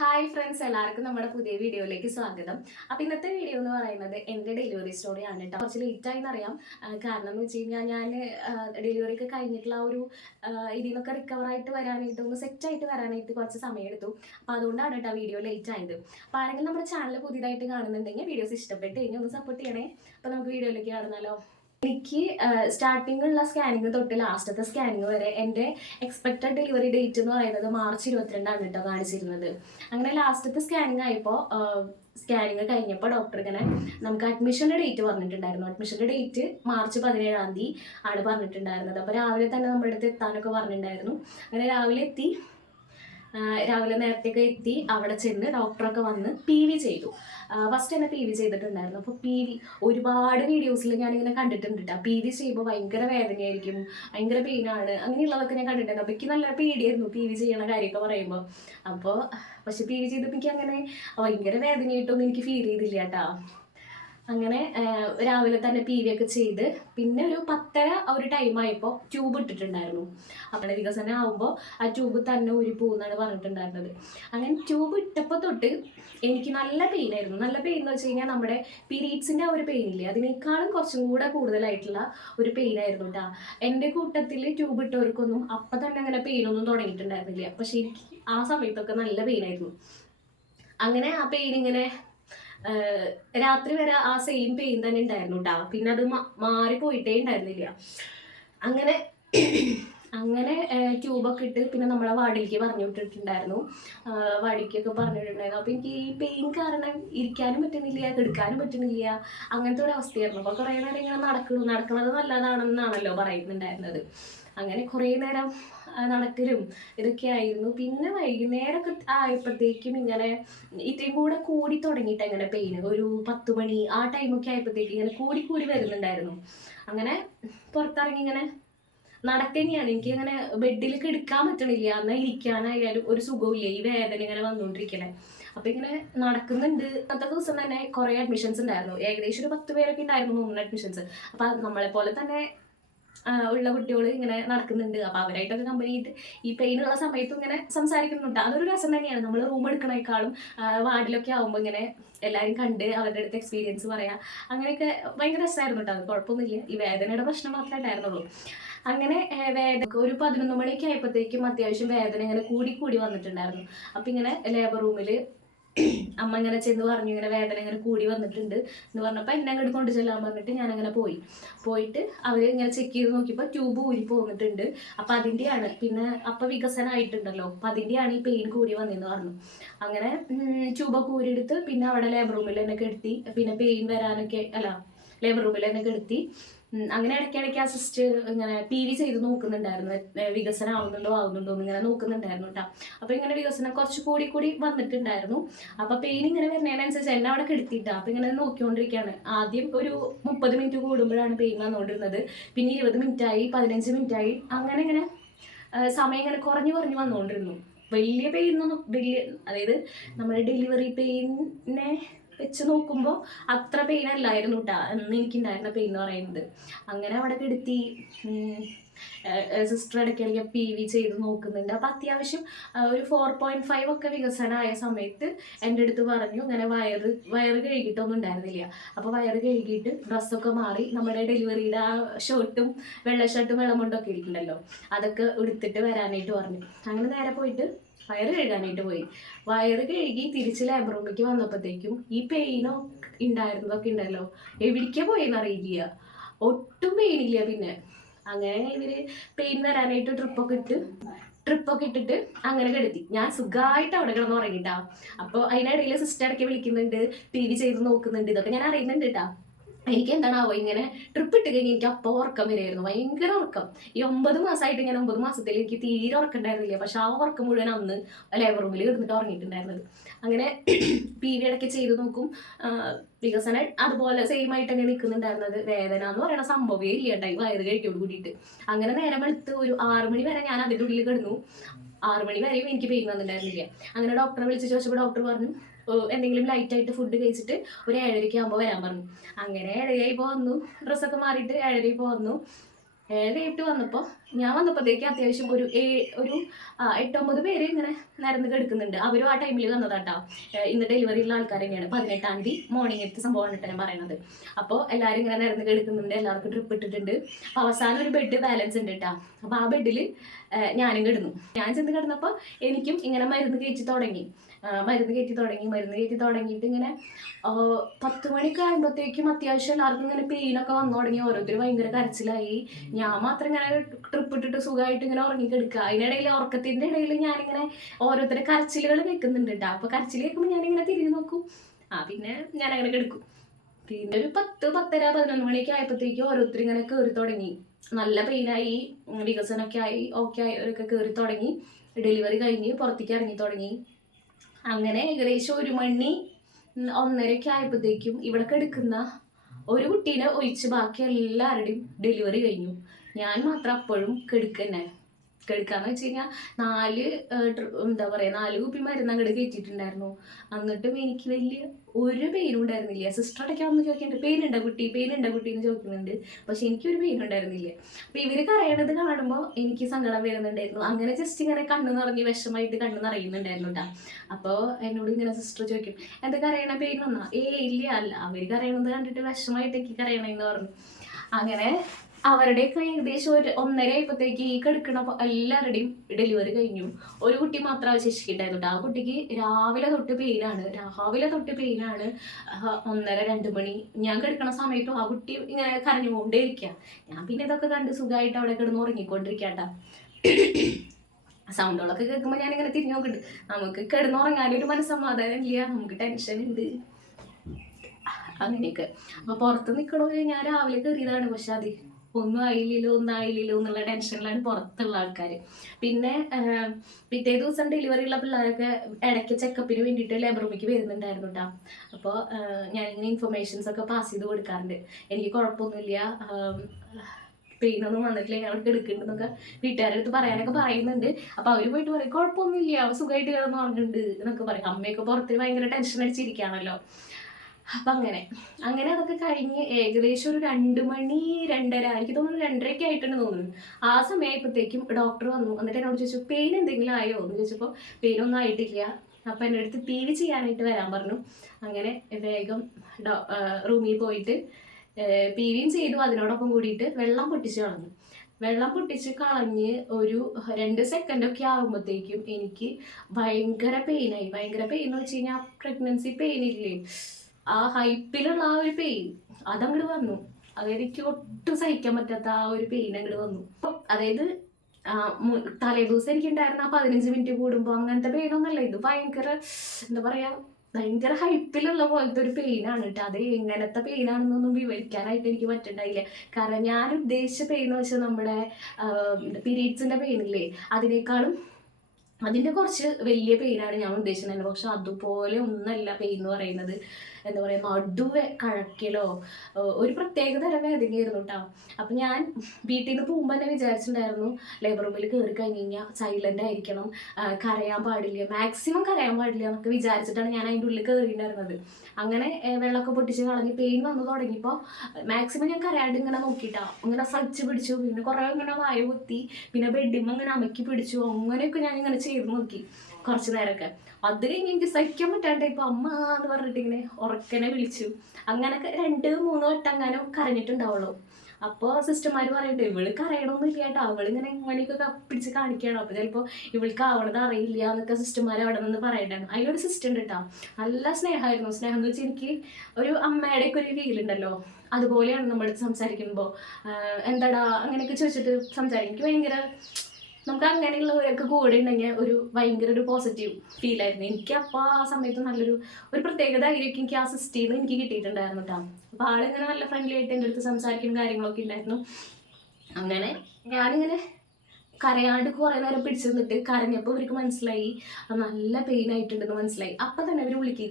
Hi friends, എല്ലാവർക്കും നമ്മുടെ പുതിയ വീഡിയോയിലേക്ക് സ്വാഗതം. അപ്പോൾ ഇന്നത്തെ വീഡിയോ എന്ന് പറയുന്നത് എൻ്റെ ഡെലിവറി സ്റ്റോറിയാണ് കേട്ടോ. കുറച്ച് ലേറ്റായി എന്നറിയാം. കാരണം എന്ന് വെച്ച് കഴിഞ്ഞാൽ ഞാൻ ഡെലിവറി ഒക്കെ കഴിഞ്ഞിട്ടുള്ള ഒരു ഇതിൽ നിന്നൊക്കെ റിക്കവറായിട്ട് വരാനായിട്ട് ഒന്ന് സെറ്റായിട്ട് വരാനായിട്ട് കുറച്ച് സമയം എടുത്തു. അപ്പോൾ അതുകൊണ്ടാണ് കേട്ടോ വീഡിയോ ലേറ്റ് ആയത്. അപ്പോൾ ആരെങ്കിലും നമ്മുടെ ചാനൽ പുതിയതായിട്ട് കാണുന്നുണ്ടെങ്കിൽ വീഡിയോസ് ഇഷ്ടപ്പെട്ട് കഴിഞ്ഞാൽ ഒന്ന് സപ്പോർട്ട് ചെയ്യണേ. അപ്പോൾ നമുക്ക് വീഡിയോയിലേക്ക് കാണുന്നല്ലോ. എനിക്ക് സ്റ്റാർട്ടിങ്ങുള്ള സ്കാനിങ് തൊട്ട് ലാസ്റ്റത്തെ സ്കാനിങ് വരെ എൻ്റെ എക്സ്പെക്റ്റഡ് ഡെലിവറി ഡേറ്റ് എന്ന് പറയുന്നത് മാർച്ച് 22 കേട്ടോ കാണിച്ചിരുന്നത്. അങ്ങനെ ലാസ്റ്റത്തെ സ്കാനിങ് ആയപ്പോൾ സ്കാനിങ് കഴിഞ്ഞപ്പോൾ ഡോക്ടർ ഇങ്ങനെ നമുക്ക് അഡ്മിഷൻ്റെ ഡേറ്റ് പറഞ്ഞിട്ടുണ്ടായിരുന്നു. അഡ്മിഷൻ്റെ ഡേറ്റ് മാർച്ച് 17 ആണ് പറഞ്ഞിട്ടുണ്ടായിരുന്നത്. അപ്പോൾ രാവിലെ തന്നെ നമ്മുടെ അടുത്ത് എത്താനൊക്കെ പറഞ്ഞിട്ടുണ്ടായിരുന്നു. അങ്ങനെ രാവിലെ എത്തി. രാവിലെ നേരത്തെയൊക്കെ എത്തി അവിടെ ചെന്ന് ഡോക്ടറൊക്കെ വന്ന് PV ചെയ്തു. ഫസ്റ്റ് തന്നെ PV ചെയ്തിട്ടുണ്ടായിരുന്നു. അപ്പോൾ PV ഒരുപാട് വീഡിയോസിൽ ഞാനിങ്ങനെ കണ്ടിട്ടുണ്ട് കേട്ടോ. PV ചെയ്യുമ്പോൾ ഭയങ്കര വേദനയായിരിക്കും, ഭയങ്കര പെയിനാണ്, അങ്ങനെയുള്ളതൊക്കെ ഞാൻ കണ്ടിട്ടുണ്ട്. അപ്പോൾ എനിക്ക് നല്ല പേടിയായിരുന്നു PV ചെയ്യണ കാര്യമൊക്കെ പറയുമ്പോൾ. പക്ഷെ PV ചെയ്തപ്പോൾ എനിക്ക് അങ്ങനെ ഭയങ്കര വേദനയായിട്ടൊന്നും എനിക്ക് ഫീൽ ചെയ്തില്ല കേട്ടോ. അങ്ങനെ രാവിലെ തന്നെ PV ഒക്കെ ചെയ്ത് പിന്നെ ഒരു 10:30 ഒരു ടൈമായപ്പോൾ ട്യൂബ് ഇട്ടിട്ടുണ്ടായിരുന്നു. അങ്ങനെ വികസനം ആകുമ്പോൾ ആ ട്യൂബ് തന്നെ ഊരി പോകുന്നതാണ് പറഞ്ഞിട്ടുണ്ടായിരുന്നത്. അങ്ങനെ ട്യൂബ് ഇട്ടപ്പോൾ തൊട്ട് എനിക്ക് നല്ല പെയിനായിരുന്നു. നല്ല പെയിൻ എന്ന് വെച്ച് കഴിഞ്ഞാൽ നമ്മുടെ പീരീഡ്സിൻ്റെ ആ ഒരു പെയിനില്ലേ, അതിനേക്കാളും കുറച്ചും കൂടെ കൂടുതലായിട്ടുള്ള ഒരു പെയിനായിരുന്നു കേട്ടോ. എൻ്റെ കൂട്ടത്തിൽ ട്യൂബ് ഇട്ടവർക്കൊന്നും അപ്പം തന്നെ അങ്ങനെ പെയിനൊന്നും തുടങ്ങിയിട്ടുണ്ടായിരുന്നില്ല. പക്ഷെ എനിക്ക് ആ സമയത്തൊക്കെ നല്ല പെയിനായിരുന്നു. അങ്ങനെ ആ പെയിൻ ഇങ്ങനെ രാത്രി വരെ ആ സെയിം പെയിൻ തന്നെ ഉണ്ടായിരുന്നു കേട്ടോ. പിന്നെ അത് മാറിപ്പോയിട്ടേ ഉണ്ടായിരുന്നില്ല. അങ്ങനെ അങ്ങനെ ട്യൂബൊക്കെ ഇട്ട് പിന്നെ നമ്മളെ വാർഡിലേക്ക് പറഞ്ഞു വിട്ടിട്ടുണ്ടായിരുന്നു. വാർഡിലേക്കൊക്കെ പറഞ്ഞിട്ടുണ്ടായിരുന്നു. അപ്പോൾ എനിക്ക് ഈ പെയിൻ കാരണം ഇരിക്കാനും പറ്റുന്നില്ല, കിടക്കാനും പറ്റുന്നില്ല, അങ്ങനത്തെ ഒരു അവസ്ഥയായിരുന്നു. അപ്പോൾ കുറേ നേരം ഇങ്ങനെ നടക്കുന്നത് നല്ലതാണെന്നാണല്ലോ പറയുന്നുണ്ടായിരുന്നത്. അങ്ങനെ കുറേ നേരം നടക്കലും ഇതൊക്കെ ആയിരുന്നു. പിന്നെ വൈകുന്നേരമൊക്കെ ആയപ്പോഴത്തേക്കും ഇങ്ങനെ ഇത്രയും കൂടെ കൂടി തുടങ്ങിയിട്ട് അങ്ങനെ പെയിൻ ഒരു 10 മണി ആ ടൈമൊക്കെ ആയപ്പോഴത്തേക്കും ഇങ്ങനെ കൂടി വരുന്നുണ്ടായിരുന്നു. അങ്ങനെ പുറത്തിറങ്ങി ഇങ്ങനെ നടക്കന്നെയാണ്. എനിക്ക് ഇങ്ങനെ ബെഡിൽ കിടക്കാൻ പറ്റണില്ല, എന്നാൽ ഇരിക്കാനായാലും ഒരു സുഖമില്ല, ഈ വേദന ഇങ്ങനെ വന്നുകൊണ്ടിരിക്കണേ. അപ്പം ഇങ്ങനെ നടക്കുന്നുണ്ട്. അന്നത്തെ ദിവസം തന്നെ കുറേ അഡ്മിഷൻസ് ഉണ്ടായിരുന്നു. ഏകദേശം ഒരു 10 പേരൊക്കെ ഉണ്ടായിരുന്നു, 3 അഡ്മിഷൻസ്. അപ്പം നമ്മളെപ്പോലെ തന്നെ ഉള്ള കുട്ടികൾ ഇങ്ങനെ നടക്കുന്നുണ്ട്. അപ്പോൾ അവരായിട്ടൊക്കെ കമ്പനി ആയിട്ട് ഈ പെയിനുള്ള സമയത്തും ഇങ്ങനെ സംസാരിക്കുന്നുണ്ട്. അതൊരു രസം തന്നെയാണ്. നമ്മൾ റൂം എടുക്കണേക്കാളും വാർഡിലൊക്കെ ആകുമ്പോൾ ഇങ്ങനെ എല്ലാവരും കണ്ട് അവരുടെ അടുത്ത് എക്സ്പീരിയൻസ് പറയാം. അങ്ങനെയൊക്കെ ഭയങ്കര രസമായിരുന്നു കേട്ടോ. അത് കുഴപ്പമൊന്നുമില്ല. ഈ വേദനയുടെ പ്രശ്നം മാത്രമേ ഉണ്ടായിരുന്നുള്ളൂ. അങ്ങനെ വേദന ഒരു 11 മണിയൊക്കെ ആയപ്പോഴത്തേക്കും അത്യാവശ്യം വേദന ഇങ്ങനെ കൂടി വന്നിട്ടുണ്ടായിരുന്നു. അപ്പം ഇങ്ങനെ ലേബർ റൂമിൽ അമ്മ ഇങ്ങനെ ചെന്ന് പറഞ്ഞു ഇങ്ങനെ വേദന ഇങ്ങനെ കൂടി വന്നിട്ടുണ്ട് എന്ന് പറഞ്ഞപ്പോൾ എന്നെ അങ്ങോട്ട് കൊണ്ട് ചെല്ലാൻ പറഞ്ഞിട്ട് ഞാനങ്ങനെ പോയിട്ട് അവർ ഇങ്ങനെ ചെക്ക് ചെയ്ത് നോക്കിയപ്പോൾ ട്യൂബ് ഊരി പോന്നിട്ടുണ്ട്. അപ്പം അതിൻ്റെയാണ് പിന്നെ അപ്പം വികസനമായിട്ടുണ്ടല്ലോ, അപ്പം അതിൻ്റെയാണ് ഈ പെയിൻ കൂടി വന്നതെന്ന് പറഞ്ഞു. അങ്ങനെ ട്യൂബൊക്കെ ഊരിയെടുത്ത് പിന്നെ അവിടെ ലേബർ റൂമിൽ തന്നെ കെടുത്തി. പിന്നെ പെയിൻ വരാനൊക്കെ ലേബർ റൂമിൽ തന്നെ കെടുത്തി. അങ്ങനെ ഇടയ്ക്കിടയ്ക്ക് ആ സിസ്റ്റർ ഇങ്ങനെ PV ചെയ്ത് നോക്കുന്നുണ്ടായിരുന്നു. വികസനം ആവുന്നുണ്ടോ എന്ന് ഇങ്ങനെ നോക്കുന്നുണ്ടായിരുന്നു കേട്ടോ. അപ്പോൾ ഇങ്ങനെ വികസനം കുറച്ച് കൂടി വന്നിട്ടുണ്ടായിരുന്നു. അപ്പോൾ പെയിൻ ഇങ്ങനെ വരുന്നതിനനുസരിച്ച് എന്നെ അവിടെ കെടുത്തിട്ടാ. അപ്പോൾ ഇങ്ങനെ നോക്കിക്കൊണ്ടിരിക്കുകയാണ്. ആദ്യം ഒരു 30 മിനിറ്റ് കൂടുമ്പോഴാണ് പെയിൻ വന്നുകൊണ്ടിരുന്നത്. പിന്നെ 20 മിനിറ്റായി, 15 മിനിറ്റായി, അങ്ങനെ ഇങ്ങനെ സമയം ഇങ്ങനെ കുറഞ്ഞു വന്നുകൊണ്ടിരുന്നു. വലിയ പെയിനൊന്നും അതായത് നമ്മുടെ ഡെലിവറി പെയിനെ വെച്ച് നോക്കുമ്പോൾ അത്ര പെയിൻ അല്ലായിരുന്നു കേട്ടോ അന്ന് എനിക്കുണ്ടായിരുന്ന പെയിൻ എന്ന് പറയുന്നത്. അങ്ങനെ അവിടെ കെടുത്തി. സിസ്റ്റർ ഇടയ്ക്കിടയ്ക്ക് PV ചെയ്ത് നോക്കുന്നുണ്ട്. അപ്പോൾ അത്യാവശ്യം ഒരു 4.5 ഒക്കെ വികസനമായ സമയത്ത് എൻ്റെ അടുത്ത് പറഞ്ഞു ഇങ്ങനെ വയറ് കഴുകിയിട്ടൊന്നും ഉണ്ടായിരുന്നില്ല. അപ്പോൾ വയറ് കഴുകിയിട്ട് ഡ്രസ്സൊക്കെ മാറി നമ്മുടെ ഡെലിവറിയുടെ ആ ഷർട്ടും വെള്ള ഷർട്ടും വെള്ളമുണ്ടൊക്കെ ഇരിക്കുന്നുണ്ടല്ലോ, അതൊക്കെ എടുത്തിട്ട് വരാനായിട്ട് പറഞ്ഞു. അങ്ങനെ നേരെ പോയിട്ട് വയറ് കഴുകാനായിട്ട് പോയി. വയറ് കഴുകി തിരിച്ച് ലേബർ റൂമിലേക്ക് വന്നപ്പോഴത്തേക്കും ഈ പെയിനോ ഉണ്ടായിരുന്നതൊക്കെ ഉണ്ടല്ലോ എവിടേക്കാ പോയെന്ന് അറിയില്ല. ഒട്ടും പെയിനില്ല. പിന്നെ അങ്ങനെ ഇവര് പെയിൻ വരാനായിട്ട് ട്രിപ്പൊക്കെ ഇട്ടിട്ട് അങ്ങനെ കിടത്തി. ഞാൻ സുഖമായിട്ട് അവിടെ കിടന്ന് ഉറങ്ങിട്ടാ. അപ്പോൾ അതിനിടയിൽ സിസ്റ്റർ ഇടയ്ക്ക് വിളിക്കുന്നുണ്ട്, PV ചെയ്ത് നോക്കുന്നുണ്ട്, ഇതൊക്കെ ഞാൻ അറിയുന്നുണ്ട് കേട്ടാ. എനിക്ക് എന്താണാവോ ഇങ്ങനെ ട്രിപ്പ് ഇട്ട് കഴിഞ്ഞ് എനിക്ക് അപ്പോൾ ഉറക്കം വരികയായിരുന്നു, ഭയങ്കര ഉറക്കം. ഈ 9 മാസമായിട്ട് ഞാൻ 9 മാസത്തിൽ എനിക്ക് തീരെ ഉറക്കം ഉണ്ടായിരുന്നില്ല. പക്ഷെ ആ ഉറക്കം മുഴുവൻ അന്ന് ലേബർ റൂമിൽ കിടന്നിട്ട് ഉറങ്ങിയിട്ടുണ്ടായിരുന്നത്. അങ്ങനെ PV ഇടയ്ക്ക് ചെയ്ത് നോക്കും. വികസനം അതുപോലെ സെയിം ആയിട്ട് തന്നെ നിൽക്കുന്നുണ്ടായിരുന്നത്. വേദന എന്ന് പറയുന്ന സംഭവമേ ഇല്ല ഉണ്ടായി വയറ് കഴിക്കോട് കൂടിയിട്ട്. അങ്ങനെ നേരം വെളുത്ത് ഒരു 6 മണി വരെ ഞാൻ അതിൻ്റെ ഉള്ളിൽ കിടന്നു. 6 മണി വരെയും എനിക്ക് പെയിൻ വന്നിട്ടുണ്ടായിരുന്നില്ല. അങ്ങനെ ഡോക്ടറെ വിളിച്ച് ചോദിച്ചപ്പോൾ ഡോക്ടർ പറഞ്ഞു എന്തെങ്കിലും ലൈറ്റായിട്ട് ഫുഡ് കഴിച്ചിട്ട് ഒരു 7:30 ആകുമ്പോൾ വരാൻ പറഞ്ഞു. അങ്ങനെ 7:30 വന്നു. ഡ്രസ്സൊക്കെ മാറിയിട്ട് 7:30 വന്നു. 7:08 വന്നപ്പോൾ ഞാൻ വന്നപ്പോഴത്തേക്ക് അത്യാവശ്യം ഒരു 8-9 പേര് ഇങ്ങനെ നിരന്ന് കിടക്കുന്നുണ്ട്. അവരും ആ ടൈമിൽ വന്നതാട്ടോ. ഇന്ന് ഡെലിവറി ഉള്ള ആൾക്കാർ തന്നെയാണ്. 18-ാം തീയതി മോർണിംഗ് എത്തി സംഭവമാണ് കേട്ടോ ഞാൻ പറയണത്. അപ്പോൾ എല്ലാവരും ഇങ്ങനെ നിരന്ന് കിടക്കുന്നുണ്ട്, എല്ലാവർക്കും ട്രിപ്പ് ഇട്ടിട്ടുണ്ട്. അപ്പോൾ അവസാനം ഒരു ബെഡ് ബാലൻസ് ഉണ്ട് കേട്ടോ. അപ്പോൾ ആ ബെഡിൽ ഞാനും കിടന്നു. ഞാൻ ചെന്ന് കിടന്നപ്പോൾ എനിക്കും ഇങ്ങനെ മരുന്ന് കയറ്റി തുടങ്ങി. മരുന്ന് കയറ്റി തുടങ്ങിയിട്ട് ഇങ്ങനെ 10 മണിക്ക് ആകുമ്പോഴത്തേക്കും അത്യാവശ്യം എല്ലാവർക്കും ഇങ്ങനെ പെയിനൊക്കെ വന്നു തുടങ്ങി. ഓരോരുത്തർ ഭയങ്കര കരച്ചിലായി. ഞാൻ മാത്രം ഇങ്ങനെ ട്രിപ്പ് ഇട്ടിട്ട് സുഖമായിട്ട് ഇങ്ങനെ ഉറങ്ങിക്കെടുക്കുക. അതിനിടയിൽ ഉറക്കത്തിൻ്റെ ഇടയിൽ ഞാനിങ്ങനെ ഓരോരുത്തരുടെ കരച്ചിലുകൾ കേൾക്കുന്നുണ്ട് കേട്ടോ. അപ്പോൾ കരച്ചിൽ കേൾക്കുമ്പോൾ ഞാനിങ്ങനെ തിരിഞ്ഞു നോക്കും. പിന്നെ ഞാനങ്ങനെ കിടക്കും. പിന്നെ ഒരു 10-10:30-11 മണിയൊക്കെ ആയപ്പോഴത്തേക്കും ഓരോരുത്തർ ഇങ്ങനെ കയറി തുടങ്ങി. നല്ല പെയിനായി, വികസനമൊക്കെ ആയി, ഓക്കെ ആയി, അവരൊക്കെ കയറി തുടങ്ങി. ഡെലിവറി കഴിഞ്ഞ് പുറത്തേക്ക് ഇറങ്ങി തുടങ്ങി. അങ്ങനെ ഏകദേശം 1 മണി 1:30 ആയപ്പോഴത്തേക്കും ഇവിടെ കിടക്കുന്ന ഒരു കുട്ടീനെ ഒഴിച്ച് ബാക്കി എല്ലാവരുടെയും ഡെലിവറി കഴിഞ്ഞു. ഞാൻ മാത്രം അപ്പോഴും കെടുക്കാന്ന് വെച്ച് കഴിഞ്ഞാൽ 4 കുപ്പി മരുന്ന് അങ്ങോട്ട് കയറ്റിയിട്ടുണ്ടായിരുന്നു. എന്നിട്ടും എനിക്ക് വലിയ ഒരു പെയിനും ഉണ്ടായിരുന്നില്ല. സിസ്റ്റർ ഇടയ്ക്കാവുമ്പോൾ ചോദിക്കുന്നുണ്ട് പെയിൻ ഉണ്ടോ കുട്ടി എന്ന് ചോദിക്കുന്നുണ്ട്. പക്ഷെ എനിക്കൊരു പെയിനും ഉണ്ടായിരുന്നില്ല. അപ്പോൾ ഇവർ കരയണത് കാണുമ്പോൾ എനിക്ക് സങ്കടം വരുന്നുണ്ടായിരുന്നു. അങ്ങനെ ജസ്റ്റ് ഇങ്ങനെ കണ്ണ് നിറഞ്ഞ് വിഷമായിട്ട് കണ്ണ് നിറയുന്നുണ്ടായിരുന്നു കേട്ടോ. അപ്പോൾ എന്നോട് ഇങ്ങനെ സിസ്റ്റർ ചോദിക്കും, എന്താ കരയണ, പെയിൻ വന്നാ? ഇല്ല, അല്ല, അവർ കരയണത് കണ്ടിട്ട് വിഷമായിട്ട് എനിക്ക് കരയണമെന്ന് പറഞ്ഞു. അങ്ങനെ അവരുടെയൊക്കെ ഏകദേശം 1:30 ആയപ്പോഴത്തേക്ക് ഈ കിടക്കണ എല്ലാവരുടെയും ഡെലിവറി കഴിഞ്ഞു. ഒരു കുട്ടി മാത്രം അവശേഷിക്കുന്നുണ്ടായിരുന്നു. ആ കുട്ടിക്ക് രാവിലെ തൊട്ട് പെയിനാണ്. 1:30-2 മണി ഞാൻ കിടക്കണ സമയത്തും ആ കുട്ടി ഇങ്ങനെ കരഞ്ഞുകൊണ്ടേ ഇരിക്കുക. ഞാൻ പിന്നെ ഇതൊക്കെ കണ്ട് സുഖമായിട്ട് അവിടെ കിടന്ന് ഉറങ്ങിക്കൊണ്ടിരിക്കാട്ടാ. സൗണ്ടുകളൊക്കെ കേൾക്കുമ്പോൾ ഞാനിങ്ങനെ തിരിഞ്ഞു നോക്കുന്നുണ്ട്. നമുക്ക് കിടന്നുറങ്ങാനൊരു മനസ്സമാധാനം ഇല്ല, നമുക്ക് ടെൻഷൻ ഉണ്ട്, അങ്ങനെയൊക്കെ. അപ്പോൾ പുറത്ത് നിൽക്കണമെങ്കിൽ ഞാൻ രാവിലെ കയറിയതാണ്. പക്ഷെ അത് ഒന്നും ആയില്ലല്ലോ എന്നുള്ള ടെൻഷനിലാണ് പുറത്തുള്ള ആൾക്കാർ. പിന്നെ പിറ്റേ ദിവസം ഡെലിവറി ഉള്ള പിള്ളേരൊക്കെ ഇടയ്ക്ക് ചെക്കപ്പിന് വേണ്ടിയിട്ട് ലേബർ റൂമിലേക്ക് വരുന്നുണ്ടായിരുന്നു കേട്ടോ. അപ്പോൾ ഞാനിങ്ങനെ ഇൻഫർമേഷൻസ് ഒക്കെ പാസ് ചെയ്ത് കൊടുക്കാറുണ്ട്. എനിക്ക് കുഴപ്പമൊന്നുമില്ല, പെയിനൊന്നും വന്നിട്ടില്ല, ഞങ്ങൾക്ക് എടുക്കുന്നുണ്ടെന്നൊക്കെ വീട്ടുകാരുടെ അടുത്ത് പറയാനൊക്കെ പറയുന്നുണ്ട്. അപ്പോൾ അവർ പോയിട്ട് പറയും കുഴപ്പമൊന്നുമില്ല, അവർ സുഖമായിട്ട് കിടന്ന് പറഞ്ഞിട്ടുണ്ട് എന്നൊക്കെ പറയും. അമ്മയൊക്കെ പുറത്ത് ഭയങ്കര ടെൻഷൻ അടിച്ചിരിക്കുകയാണല്ലോ. അപ്പം അങ്ങനെ അതൊക്കെ കഴിഞ്ഞ് ഏകദേശം ഒരു 2 മണി 2:30, എനിക്ക് തോന്നുന്നു 2:30 ആയിട്ടുണ്ട് തോന്നുന്നു. ആ സമയമായപ്പോഴത്തേക്കും ഡോക്ടർ വന്നു. എന്നിട്ട് എന്നോട് ചോദിച്ചു പെയിൻ എന്തെങ്കിലും ആയോ എന്ന് ചോദിച്ചപ്പോൾ പെയിനൊന്നും ആയിട്ടില്ല. അപ്പം എൻ്റെ അടുത്ത് പി വി ചെയ്യാനായിട്ട് വരാൻ പറഞ്ഞു. അങ്ങനെ വേഗം റൂമിൽ പോയിട്ട് പി വിയും ചെയ്തു. അതിനോടൊപ്പം കൂടിയിട്ട് വെള്ളം പൊട്ടിച്ച് കളഞ്ഞ് ഒരു 2 സെക്കൻഡൊക്കെ ആകുമ്പോഴത്തേക്കും എനിക്ക് ഭയങ്കര പെയിനായി. ഭയങ്കര പെയിൻ എന്ന് വെച്ച് കഴിഞ്ഞാൽ പ്രഗ്നൻസി പെയിൻ ഇല്ലേ, ആ ഹൈപ്പിലുള്ള ആ ഒരു പെയിൻ അതങ്ങോട്ട് വന്നു. അതെനിക്ക് ഒട്ടും സഹിക്കാൻ പറ്റാത്ത ആ ഒരു പെയിൻ അങ്ങോട്ട് വന്നു. അതായത് തലേദിവസം എനിക്കുണ്ടായിരുന്ന 15 മിനിറ്റ് കൂടുമ്പോൾ അങ്ങനത്തെ പെയിനൊന്നല്ല. ഇത് ഭയങ്കര എന്താ പറയുക, ഭയങ്കര ഹൈപ്പിലുള്ള പോലത്തെ ഒരു പെയിനാണ് കേട്ടോ. അത് എങ്ങനത്തെ പെയിനാണെന്നൊന്നും വിവരിക്കാനായിട്ട് എനിക്ക് പറ്റുന്നുണ്ടായില്ല. കാരണം ഞാൻ ഉദ്ദേശിച്ച പെയിൻ എന്ന് വെച്ചാൽ നമ്മുടെ പീരീഡ്സിൻ്റെ പെയിനില്ലേ, അതിൻ്റെ കുറച്ച് വലിയ പെയിനാണ് ഞാൻ ഉദ്ദേശിക്കുന്നത്. പക്ഷെ അതുപോലെ ഒന്നല്ല പെയിൻ എന്ന് പറയുന്നത്. എന്താ പറയുക, നടുവെ കഴക്കലോ ഒരു പ്രത്യേക തരം വേദനയായിരുന്നു കേട്ടോ. അപ്പം ഞാൻ വീട്ടിൽ നിന്ന് പോകുമ്പോൾ തന്നെ വിചാരിച്ചിട്ടുണ്ടായിരുന്നു ലേബർ റൂമിൽ കയറി കഴിഞ്ഞ് കഴിഞ്ഞാൽ സൈലൻ്റ് ആയിരിക്കണം, കരയാൻ പാടില്ല, മാക്സിമം കരയാൻ പാടില്ല എന്നൊക്കെ വിചാരിച്ചിട്ടാണ് ഞാൻ അതിൻ്റെ ഉള്ളിൽ കയറിയിട്ടുണ്ടായിരുന്നത്. അങ്ങനെ വെള്ളമൊക്കെ പൊട്ടിച്ച് കളഞ്ഞ് പെയിൻ വന്നു തുടങ്ങിയപ്പോൾ മാക്സിമം ഞാൻ കരയാണ്ട് ഇങ്ങനെ നോക്കിയിട്ടാണ് ഇങ്ങനെ സഹിച്ച് പിടിച്ചു. പിന്നെ കുറേ ഇങ്ങനെ വായ കുത്തി, പിന്നെ ബെഡിമ്മ ഇങ്ങനെ അമക്കി പിടിച്ചു. അങ്ങനെയൊക്കെ ഞാൻ ഇങ്ങനെ ചെയ്ത് നോക്കി കുറച്ച് നേരമൊക്കെ. അത് കഴിഞ്ഞ് എനിക്ക് സഹിക്കാൻ പറ്റാണ്ട് ഇപ്പോൾ അമ്മ എന്ന് പറഞ്ഞിട്ട് ഇങ്ങനെ ഉറക്കനെ വിളിച്ചു. അങ്ങനെയൊക്കെ 2-3 വട്ടം അങ്ങനെ കരഞ്ഞിട്ടുണ്ടാവുള്ളൂ. അപ്പോൾ സിസ്റ്റർമാർ പറയുന്നുണ്ട് ഇവള് കരയണമൊന്നും ഇല്ല കേട്ടോ, അവളിങ്ങനെ ഇങ്ങനെയൊക്കെ പിടിച്ച് കാണിക്കുകയാണ്, അപ്പോൾ ചിലപ്പോൾ ഇവൾക്ക് ആവണത് അറിയില്ല എന്നൊക്കെ സിസ്റ്റർമാർ അവിടെ നിന്ന് പറയണ്ടായിരുന്നു. അതിലൊരു സിസ്റ്റർ ഉണ്ട് കേട്ടോ, നല്ല സ്നേഹമായിരുന്നു. സ്നേഹം എന്ന് വെച്ചാൽ എനിക്ക് ഒരു അമ്മയുടെയൊക്കെ ഒരു ഫീലുണ്ടല്ലോ, അതുപോലെയാണ് നമ്മളടുത്ത് സംസാരിക്കുമ്പോൾ. എന്താടാ അങ്ങനെയൊക്കെ ചോദിച്ചിട്ട് സംസാരിക്കും. എനിക്ക് ഭയങ്കര, നമുക്ക് അങ്ങനെയുള്ളവരൊക്കെ കൂടെ ഉണ്ടെങ്കിൽ ഭയങ്കര ഒരു പോസിറ്റീവ് ഫീലായിരുന്നു എനിക്ക്. അപ്പോൾ ആ സമയത്ത് നല്ലൊരു പ്രത്യേക ധൈര്യമൊക്കെ എനിക്ക് ആ സിസ്റ്ററിൽ നിന്ന് എനിക്ക് കിട്ടിയിട്ടുണ്ടായിരുന്നു കേട്ടോ. അപ്പോൾ ആളിങ്ങനെ നല്ല ഫ്രണ്ട്ലി ആയിട്ട് എൻ്റെ അടുത്ത് സംസാരിക്കുന്ന കാര്യങ്ങളൊക്കെ ഉണ്ടായിരുന്നു. അങ്ങനെ ഞാനിങ്ങനെ കരയാണ്ട് കുറേ നേരം പിടിച്ചു നിന്നിട്ട് കരഞ്ഞപ്പോൾ ഇവർക്ക് മനസ്സിലായി നല്ല പെയിൻ ആയിട്ടുണ്ടെന്ന് മനസ്സിലായി. അപ്പം തന്നെ അവർ ഉള്ളിലേക്ക്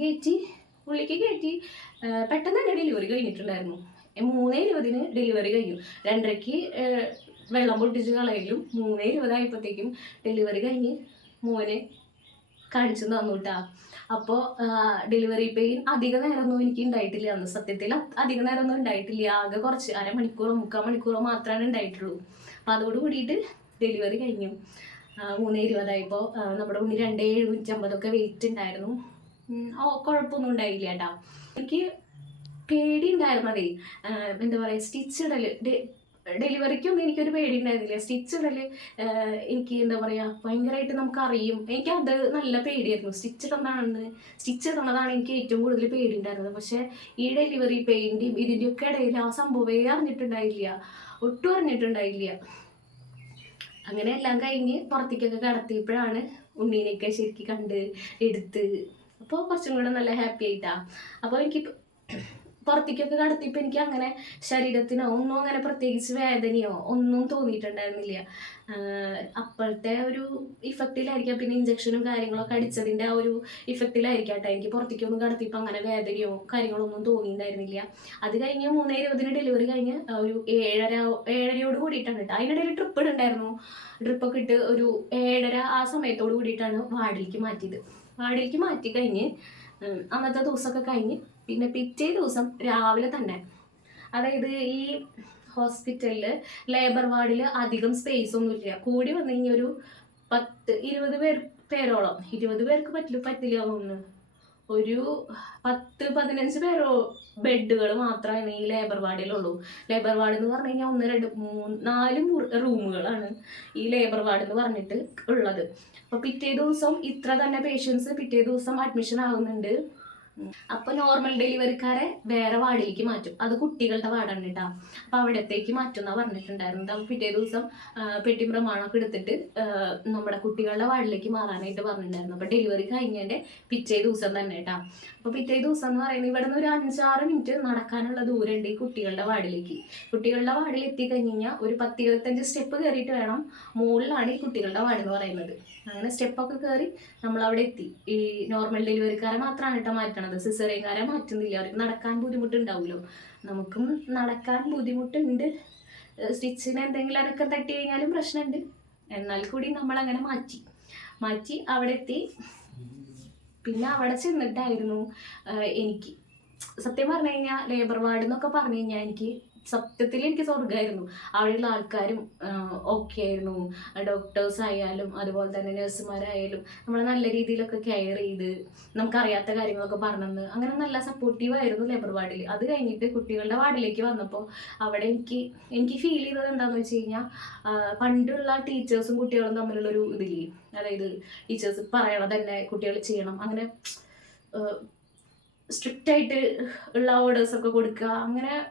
കയറ്റി പെട്ടെന്ന് തന്നെ ഡെലിവറി കഴിഞ്ഞിട്ടുണ്ടായിരുന്നു. 3:20 ഡെലിവറി കഴിഞ്ഞു. 2:30 വെള്ളം പൊട്ടിച്ച് കളയലും 3:20 ആയപ്പോഴത്തേക്കും ഡെലിവറി കഴിഞ്ഞ് മോനെ കാണിച്ചു തന്നു കേട്ടാ. അപ്പോൾ ഡെലിവറി പെയിൻ അധിക നേരമൊന്നും എനിക്ക് ഉണ്ടായിട്ടില്ല അന്ന്. സത്യത്തിൽ അധിക നേരമൊന്നും ഉണ്ടായിട്ടില്ല. ആകെ കുറച്ച് അരമണിക്കൂറോ 3/4 മണിക്കൂറോ മാത്രമാണ് ഉണ്ടായിട്ടുള്ളൂ. അപ്പം അതോട് കൂടിയിട്ട് ഡെലിവറി കഴിഞ്ഞു. 3:20 നമ്മുടെ ഉണ്ണി 2,750 വെയിറ്റ് ഉണ്ടായിരുന്നു. കുഴപ്പമൊന്നും ഉണ്ടായില്ല കേട്ടോ. എനിക്ക് പേടി ഉണ്ടായിരുന്നതേ എന്താ പറയുക, സ്റ്റിച്ച് ഇടല്. ഡെലിവറിക്കൊന്നും എനിക്കൊരു പേടി ഉണ്ടായിരുന്നില്ല. സ്റ്റിച്ച് ഇടല് എനിക്ക് എന്താ പറയുക ഭയങ്കരമായിട്ട് നമുക്കറിയും. എനിക്കത് നല്ല പേടിയായിരുന്നു. സ്റ്റിച്ച് ഇടണതാണ് എനിക്ക് ഏറ്റവും കൂടുതൽ പേടി ഉണ്ടായിരുന്നത്. പക്ഷേ ഈ ഡെലിവറി പെയിൻ്റെയും ഇതിൻ്റെയൊക്കെ ഇടയിൽ ആ സംഭവമേ അറിഞ്ഞിട്ടുണ്ടായില്ല, ഒട്ടും അറിഞ്ഞിട്ടുണ്ടായില്ല. അങ്ങനെ എല്ലാം കഴിഞ്ഞ് പുറത്തേക്കൊക്കെ കടത്തിയപ്പോഴാണ് ഉണ്ണീനെയൊക്കെ ശരിക്കും കണ്ട് എടുത്ത്. അപ്പോൾ കുറച്ചും കൂടെ നല്ല ഹാപ്പി ആയിട്ടാ. അപ്പോൾ എനിക്ക് പുറത്തേക്കൊക്കെ കടത്തിയപ്പോൾ എനിക്ക് അങ്ങനെ ശരീരത്തിനോ ഒന്നും അങ്ങനെ പ്രത്യേകിച്ച് വേദനയോ ഒന്നും തോന്നിയിട്ടുണ്ടായിരുന്നില്ല. അപ്പോഴത്തെ ഒരു ഇഫക്റ്റിലായിരിക്കാം, പിന്നെ ഇഞ്ചക്ഷനും കാര്യങ്ങളൊക്കെ അടിച്ചതിൻ്റെ ആ ഒരു ഇഫക്റ്റിലായിരിക്കാം കേട്ടോ. എനിക്ക് പുറത്തേക്കൊന്നും കടത്തിയപ്പോൾ അങ്ങനെ വേദനയോ കാര്യങ്ങളൊന്നും തോന്നിയിട്ടുണ്ടായിരുന്നില്ല. അത് കഴിഞ്ഞ് 3:20 ഡെലിവറി കഴിഞ്ഞ് ഒരു 7:30 കൂടിയിട്ടാണ് കേട്ടോ. അതിനിടയിൽ ട്രിപ്പ് ഇടുണ്ടായിരുന്നു. ട്രിപ്പൊക്കെ ഇട്ട് ഒരു 7:30 ആ സമയത്തോട് കൂടിയിട്ടാണ് വാർഡിലേക്ക് മാറ്റിയത്. വാർഡിലേക്ക് മാറ്റി കഴിഞ്ഞ് അന്നത്തെ ദിവസമൊക്കെ കഴിഞ്ഞ് പിന്നെ പിറ്റേ ദിവസം രാവിലെ തന്നെ, അതായത് ഈ ഹോസ്പിറ്റലിൽ ലേബർ വാർഡിൽ അധികം സ്പേസ് ഒന്നുമില്ല. കൂടി വന്നു കഴിഞ്ഞാൽ ഒരു 10-20 പേരോളം, 20 പേർക്ക് പറ്റില്ല തോന്നുന്നു. ഒരു 10-15 പേരോ ബെഡുകൾ മാത്രമാണ് ഈ ലേബർ വാർഡിലുള്ളൂ. ലേബർ വാർഡ് എന്ന് പറഞ്ഞു കഴിഞ്ഞാൽ 1, 2, 3, 4 റൂമുകളാണ് ഈ ലേബർ വാർഡ് എന്ന് പറഞ്ഞിട്ട് ഉള്ളത്. അപ്പോൾ പിറ്റേ ദിവസം ഇത്ര തന്നെ പേഷ്യൻസ് പിറ്റേ ദിവസം അഡ്മിഷൻ ആകുന്നുണ്ട്. അപ്പോൾ നോർമൽ ഡെലിവറിക്കാരെ വേറെ വാർഡിലേക്ക് മാറ്റും. അത് കുട്ടികളുടെ വാർഡാണ് കേട്ടോ. അപ്പോൾ അവിടത്തേക്ക് മാറ്റുമെന്നാണ് പറഞ്ഞിട്ടുണ്ടായിരുന്നത്. അപ്പോൾ പിറ്റേ ദിവസം പെട്ടി പ്രമാണമൊക്കെ എടുത്തിട്ട് നമ്മുടെ കുട്ടികളുടെ വാർഡിലേക്ക് മാറാനായിട്ട് പറഞ്ഞിട്ടുണ്ടായിരുന്നു. അപ്പോൾ ഡെലിവറി കഴിഞ്ഞതിൻ്റെ പിറ്റേ ദിവസം തന്നെ കേട്ടോ. അപ്പോൾ പിറ്റേ ദിവസം എന്ന് പറയുന്നത് ഇവിടെ നിന്ന് ഒരു 5-6 മിനിറ്റ് നടക്കാനുള്ള ദൂരമുണ്ട് ഈ കുട്ടികളുടെ വാർഡിലേക്ക്. കുട്ടികളുടെ വാർഡിൽ എത്തിക്കഴിഞ്ഞ് കഴിഞ്ഞാൽ ഒരു 10-25 സ്റ്റെപ്പ് കയറിയിട്ട് വേണം. മുകളിലാണ് ഈ കുട്ടികളുടെ വാർഡ് എന്ന് പറയുന്നത്. അങ്ങനെ സ്റ്റെപ്പൊക്കെ കയറി നമ്മളവിടെ എത്തി. ഈ നോർമൽ ഡെലിവറിക്കാരെ മാത്രമാണ് കേട്ടോ മാറ്റണത്. സിസേറിയൻകാരെ മാറ്റുന്നില്ല. അവർക്ക് നടക്കാൻ ബുദ്ധിമുട്ടുണ്ടാവുമല്ലോ. നമുക്കും നടക്കാൻ ബുദ്ധിമുട്ടുണ്ട്. സ്റ്റിച്ചിന് എന്തെങ്കിലും അനക്കം തട്ടി കഴിഞ്ഞാലും പ്രശ്നമുണ്ട്. എന്നാൽ കൂടി നമ്മളങ്ങനെ മാറ്റി അവിടെ എത്തി. പിന്നെ അവിടെ ചെന്നിട്ടായിരുന്നു എനിക്ക് സത്യം പറഞ്ഞു കഴിഞ്ഞാൽ ലേബർ വാർഡ് എന്നൊക്കെ പറഞ്ഞു കഴിഞ്ഞാൽ സത്യത്തിൽ എനിക്ക് സ്വർഗ്ഗമായിരുന്നു. അവിടെയുള്ള ആൾക്കാരും ഓക്കെ ആയിരുന്നു. ഡോക്ടേഴ്സ് ആയാലും അതുപോലെ തന്നെ നഴ്സുമാരായാലും നമ്മളെ നല്ല രീതിയിലൊക്കെ കെയർ ചെയ്ത് നമുക്കറിയാത്ത കാര്യങ്ങളൊക്കെ പറഞ്ഞെന്ന് അങ്ങനെ നല്ല സപ്പോർട്ടീവായിരുന്നു ലേബർ വാർഡിൽ. അത് കഴിഞ്ഞിട്ട് കുട്ടികളുടെ വാർഡിലേക്ക് വന്നപ്പോൾ അവിടെ എനിക്ക് ഫീൽ ചെയ്തത് എന്താണെന്ന് വെച്ച് കഴിഞ്ഞാൽ, പണ്ടുള്ള ടീച്ചേഴ്സും കുട്ടികളും തമ്മിലുള്ളൊരു ഇതില്ലേ, അതായത് ടീച്ചേഴ്സ് പറയണത് തന്നെ കുട്ടികൾ ചെയ്യണം, അങ്ങനെ സ്ട്രിക്റ്റ് ആയിട്ട് ഉള്ള ഓർഡേഴ്സൊക്കെ കൊടുക്കുക,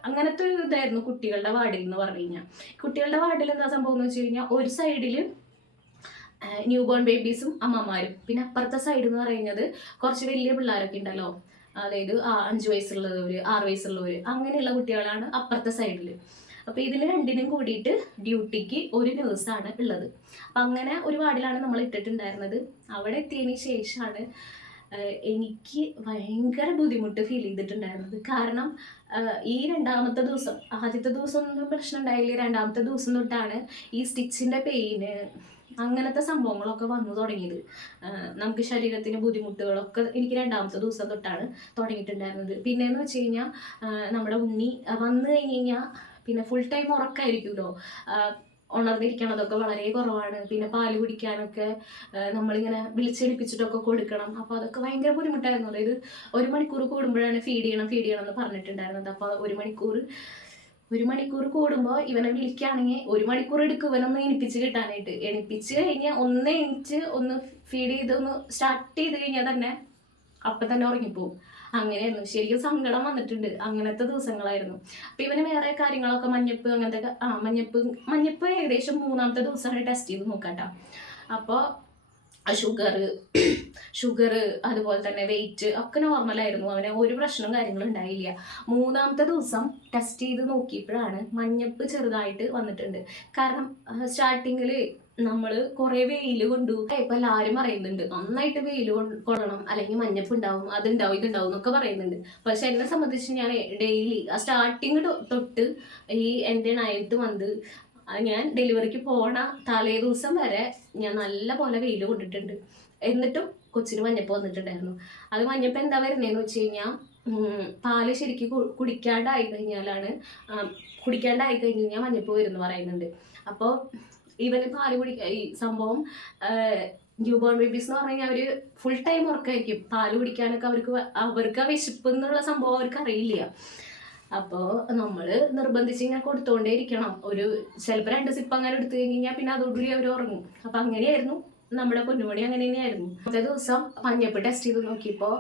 അങ്ങനത്തെ ഒരു ഇതായിരുന്നു കുട്ടികളുടെ വാർഡിൽ എന്ന് പറഞ്ഞു കഴിഞ്ഞാൽ. കുട്ടികളുടെ വാർഡിൽ എന്താ സംഭവം എന്ന് വെച്ച് കഴിഞ്ഞാൽ, ഒരു സൈഡിൽ ന്യൂ ബോൺ ബേബീസും അമ്മമാരും, പിന്നെ അപ്പുറത്തെ സൈഡ് എന്ന് പറയുന്നത് കുറച്ച് വലിയ പിള്ളേരൊക്കെ ഉണ്ടല്ലോ, അതായത് 5 വയസ്സുള്ളവർ 6 വയസ്സുള്ളവർ അങ്ങനെയുള്ള കുട്ടികളാണ് അപ്പുറത്തെ സൈഡിൽ. അപ്പോൾ ഇതിന് രണ്ടിനും കൂടിയിട്ട് ഡ്യൂട്ടിക്ക് ഒരു നേഴ്സാണ് ഉള്ളത്. അപ്പം അങ്ങനെ ഒരു വാർഡിലാണ് നമ്മൾ ഇട്ടിട്ടുണ്ടായിരുന്നത്. അവിടെ എത്തിയതിന് ശേഷമാണ് എനിക്ക് ഭയങ്കര ബുദ്ധിമുട്ട് ഫീൽ ചെയ്തിട്ടുണ്ടായിരുന്നത്. കാരണം ഈ രണ്ടാമത്തെ ദിവസം, ആദ്യത്തെ ദിവസം ഒന്നും പ്രശ്നം ഉണ്ടായില്ല. രണ്ടാമത്തെ ദിവസം തൊട്ടാണ് ഈ സ്റ്റിച്ചിൻ്റെ പെയിന് അങ്ങനത്തെ സംഭവങ്ങളൊക്കെ വന്നു തുടങ്ങിയത്. നമുക്ക് ശരീരത്തിന് ബുദ്ധിമുട്ടുകളൊക്കെ എനിക്ക് രണ്ടാമത്തെ ദിവസം തൊട്ടാണ് തുടങ്ങിയിട്ടുണ്ടായിരുന്നത്. പിന്നെയെന്ന് വെച്ച് കഴിഞ്ഞാൽ നമ്മുടെ ഉണ്ണി വന്നു കഴിഞ്ഞ് കഴിഞ്ഞാൽ പിന്നെ ഫുൾ ടൈം ഉറക്കമായിരിക്കുമല്ലോ. ഉണർന്നിരിക്കണതൊക്കെ വളരെ കുറവാണ്. പിന്നെ പാല് കുടിക്കാനൊക്കെ നമ്മളിങ്ങനെ വിളിച്ചെടുപ്പിച്ചിട്ടൊക്കെ കൊടുക്കണം. അപ്പോൾ അതൊക്കെ ഭയങ്കര ബുദ്ധിമുട്ടായിരുന്നു. അതായത് 1 മണിക്കൂർ കൂടുമ്പോഴാണ് ഫീഡ് ചെയ്യണം എന്ന് പറഞ്ഞിട്ടുണ്ടായിരുന്നത്. അപ്പോൾ 1 മണിക്കൂർ കൂടുമ്പോൾ ഇവനെ വിളിക്കുകയാണെങ്കിൽ 1 മണിക്കൂർ എടുക്കും ഇവനൊന്ന് എണിപ്പിച്ച് കിട്ടാനായിട്ട്. എണിപ്പിച്ച് കഴിഞ്ഞാൽ ഒന്ന് എണിച്ച് ഒന്ന് ഫീഡ് ചെയ്തൊന്ന് സ്റ്റാർട്ട് ചെയ്ത് കഴിഞ്ഞാൽ തന്നെ അപ്പം തന്നെ ഉറങ്ങിപ്പോവും. അങ്ങനെയായിരുന്നു. ശരിക്കും സങ്കടം വന്നിട്ടുണ്ട്. അങ്ങനത്തെ ദിവസങ്ങളായിരുന്നു. അപ്പം ഇവന് വേറെ കാര്യങ്ങളൊക്കെ മഞ്ഞപ്പ് അങ്ങനത്തെ മഞ്ഞപ്പ് ഏകദേശം 3-ാമത്തെ ദിവസമാണ് ടെസ്റ്റ് ചെയ്ത് നോക്കാട്ടോ. അപ്പോൾ ഷുഗർ അതുപോലെ തന്നെ വെയിറ്റ് ഒക്കെ നോർമലായിരുന്നു. അവന് ഒരു പ്രശ്നവും കാര്യങ്ങളും ഉണ്ടായില്ല. 3-ാമത്തെ ദിവസം ടെസ്റ്റ് ചെയ്ത് നോക്കിയപ്പോഴാണ് മഞ്ഞപ്പ് ചെറുതായിട്ട് വന്നിട്ടുണ്ട്. കാരണം സ്റ്റാർട്ടിങ്ങിൽ നമ്മൾ കുറേ വെയിൽ കൊണ്ടു. ഇപ്പം എല്ലാവരും പറയുന്നുണ്ട് നന്നായിട്ട് വെയിൽ കൊള്ളണം അല്ലെങ്കിൽ മഞ്ഞപ്പ് ഉണ്ടാവും, അതുണ്ടാവും ഇതുണ്ടാവും എന്നൊക്കെ പറയുന്നുണ്ട്. പക്ഷെ എന്നെ സംബന്ധിച്ച് ഞാൻ ഡെയിലി സ്റ്റാർട്ടിങ് തൊട്ട് ഈ എൻ്റെ 9th മന്ത് ഞാൻ ഡെലിവറിക്ക് പോണ തലേ ദിവസം വരെ ഞാൻ നല്ല പോലെ വെയിൽ കൊണ്ടിട്ടുണ്ട്. എന്നിട്ടും കൊച്ചിന് മഞ്ഞപ്പ് വന്നിട്ടുണ്ടായിരുന്നു. അത് മഞ്ഞപ്പ് എന്താ വരുന്നതെന്ന് വെച്ച് കഴിഞ്ഞാൽ പാല് ശരിക്കും കുടിക്കാണ്ടായി കഴിഞ്ഞാലാണ് കുടിക്കാണ്ടായി കഴിഞ്ഞ് കഴിഞ്ഞാൽ മഞ്ഞപ്പ് വരുമെന്ന് പറയുന്നുണ്ട്. അപ്പോൾ ഇവന് പാല് ഈ സംഭവം ന്യൂ ബോൺ ബേബീസ് എന്ന് പറഞ്ഞു കഴിഞ്ഞാൽ അവർ ഫുൾ ടൈം ഉറക്കമായിരിക്കും. പാല് കുടിക്കാനൊക്കെ അവർക്ക് ആ വിശപ്പ് എന്നുള്ള സംഭവം അവർക്ക് അറിയില്ല. അപ്പോൾ നമ്മൾ നിർബന്ധിച്ച് ഇങ്ങനെ കൊടുത്തോണ്ടേ ഇരിക്കണം. ചിലപ്പോൾ 2 സിപ്പ് അങ്ങനെ എടുത്തു കഴിഞ്ഞ് കഴിഞ്ഞാൽ പിന്നെ അതോടുകൂടി അവർ ഉറങ്ങും. അപ്പം അങ്ങനെയായിരുന്നു നമ്മുടെ പൊന്നുമണി. അങ്ങനെ തന്നെയായിരുന്നു. അടുത്ത ദിവസം മഞ്ഞപ്പ് ടെസ്റ്റ് ചെയ്ത് നോക്കിയപ്പോൾ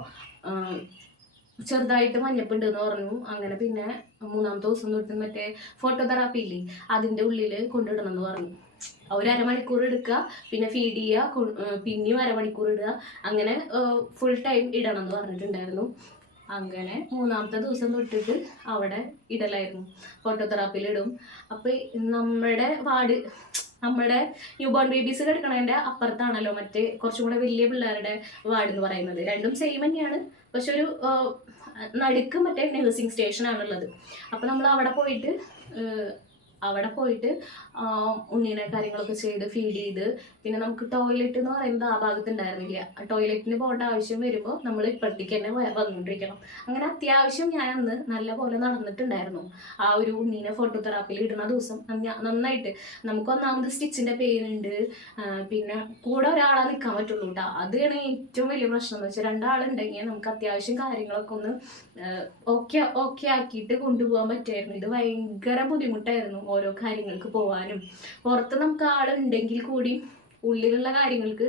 ചെറുതായിട്ട് മഞ്ഞപ്പുണ്ട് എന്ന് പറഞ്ഞു. അങ്ങനെ പിന്നെ 3-ാമത്തെ ദിവസം തൊട്ട് മറ്റേ ഫോട്ടോതെറാപ്പി ഇല്ലേ, അതിൻ്റെ ഉള്ളിൽ കൊണ്ടിടണം എന്ന് പറഞ്ഞു. ഒരു അരമണിക്കൂർ എടുക്കുക, പിന്നെ ഫീഡ് ചെയ്യുക, പിന്നെയും അരമണിക്കൂർ ഇടുക, അങ്ങനെ ഫുൾ ടൈം ഇടണം എന്ന് പറഞ്ഞിട്ടുണ്ടായിരുന്നു. അങ്ങനെ 3-ാമത്തെ ദിവസം തൊട്ടിട്ട് അവിടെ ഇടലായിരുന്നു. ഫോട്ടോതെറാപ്പിയിൽ ഇടും. അപ്പോൾ നമ്മുടെ ന്യൂ ബോൺ ബേബീസ് കിടക്കണതിൻ്റെ അപ്പുറത്താണല്ലോ മറ്റേ കുറച്ചും കൂടെ വലിയ പിള്ളേരുടെ വാർഡ് എന്ന് പറയുന്നത്. രണ്ടും സെയിം തന്നെയാണ്, പക്ഷെ ഒരു നടുക്ക് മറ്റേ നഴ്സിംഗ് സ്റ്റേഷനാണുള്ളത്. അപ്പോൾ നമ്മൾ അവിടെ പോയിട്ട് ഉണ്ണീനെ കാര്യങ്ങളൊക്കെ ചെയ്ത് ഫീഡ് ചെയ്ത്, പിന്നെ നമുക്ക് ടോയ്ലറ്റ് എന്ന് പറയുന്നത് ആ ഭാഗത്ത് ഉണ്ടായിരുന്നില്ല. ടോയ്ലറ്റിന് പോകേണ്ട ആവശ്യം വരുമ്പോൾ നമ്മൾ ഇപ്പോഴത്തേക്ക് തന്നെ വന്നുകൊണ്ടിരിക്കണം. അങ്ങനെ അത്യാവശ്യം ഞാൻ അന്ന് നല്ല പോലെ നടന്നിട്ടുണ്ടായിരുന്നു. ആ ഒരു ഉണ്ണീനെ ഫോട്ടോതെറാപ്പിയിൽ ഇടുന്ന ദിവസം നന്നായിട്ട്. നമുക്ക് ഒന്നാമത് സ്റ്റിച്ചിൻ്റെ പെയിൻ ഉണ്ട്, പിന്നെ കൂടെ ഒരാളെ നിൽക്കാൻ പറ്റുള്ളൂ കേട്ടോ. അതാണ് ഏറ്റവും വലിയ പ്രശ്നം എന്ന് വെച്ചാൽ 2 ആളുണ്ടെങ്കിൽ നമുക്ക് അത്യാവശ്യം കാര്യങ്ങളൊക്കെ ഒന്ന് ഓക്കെ ആക്കിയിട്ട് കൊണ്ടുപോകാൻ പറ്റുമായിരുന്നു. ഇത് ഭയങ്കര ബുദ്ധിമുട്ടായിരുന്നു ഓരോ കാര്യങ്ങൾക്ക് പോകാനും. പുറത്ത് നമുക്ക് ആളുണ്ടെങ്കിൽ കൂടി ഉള്ളിലുള്ള കാര്യങ്ങൾക്ക്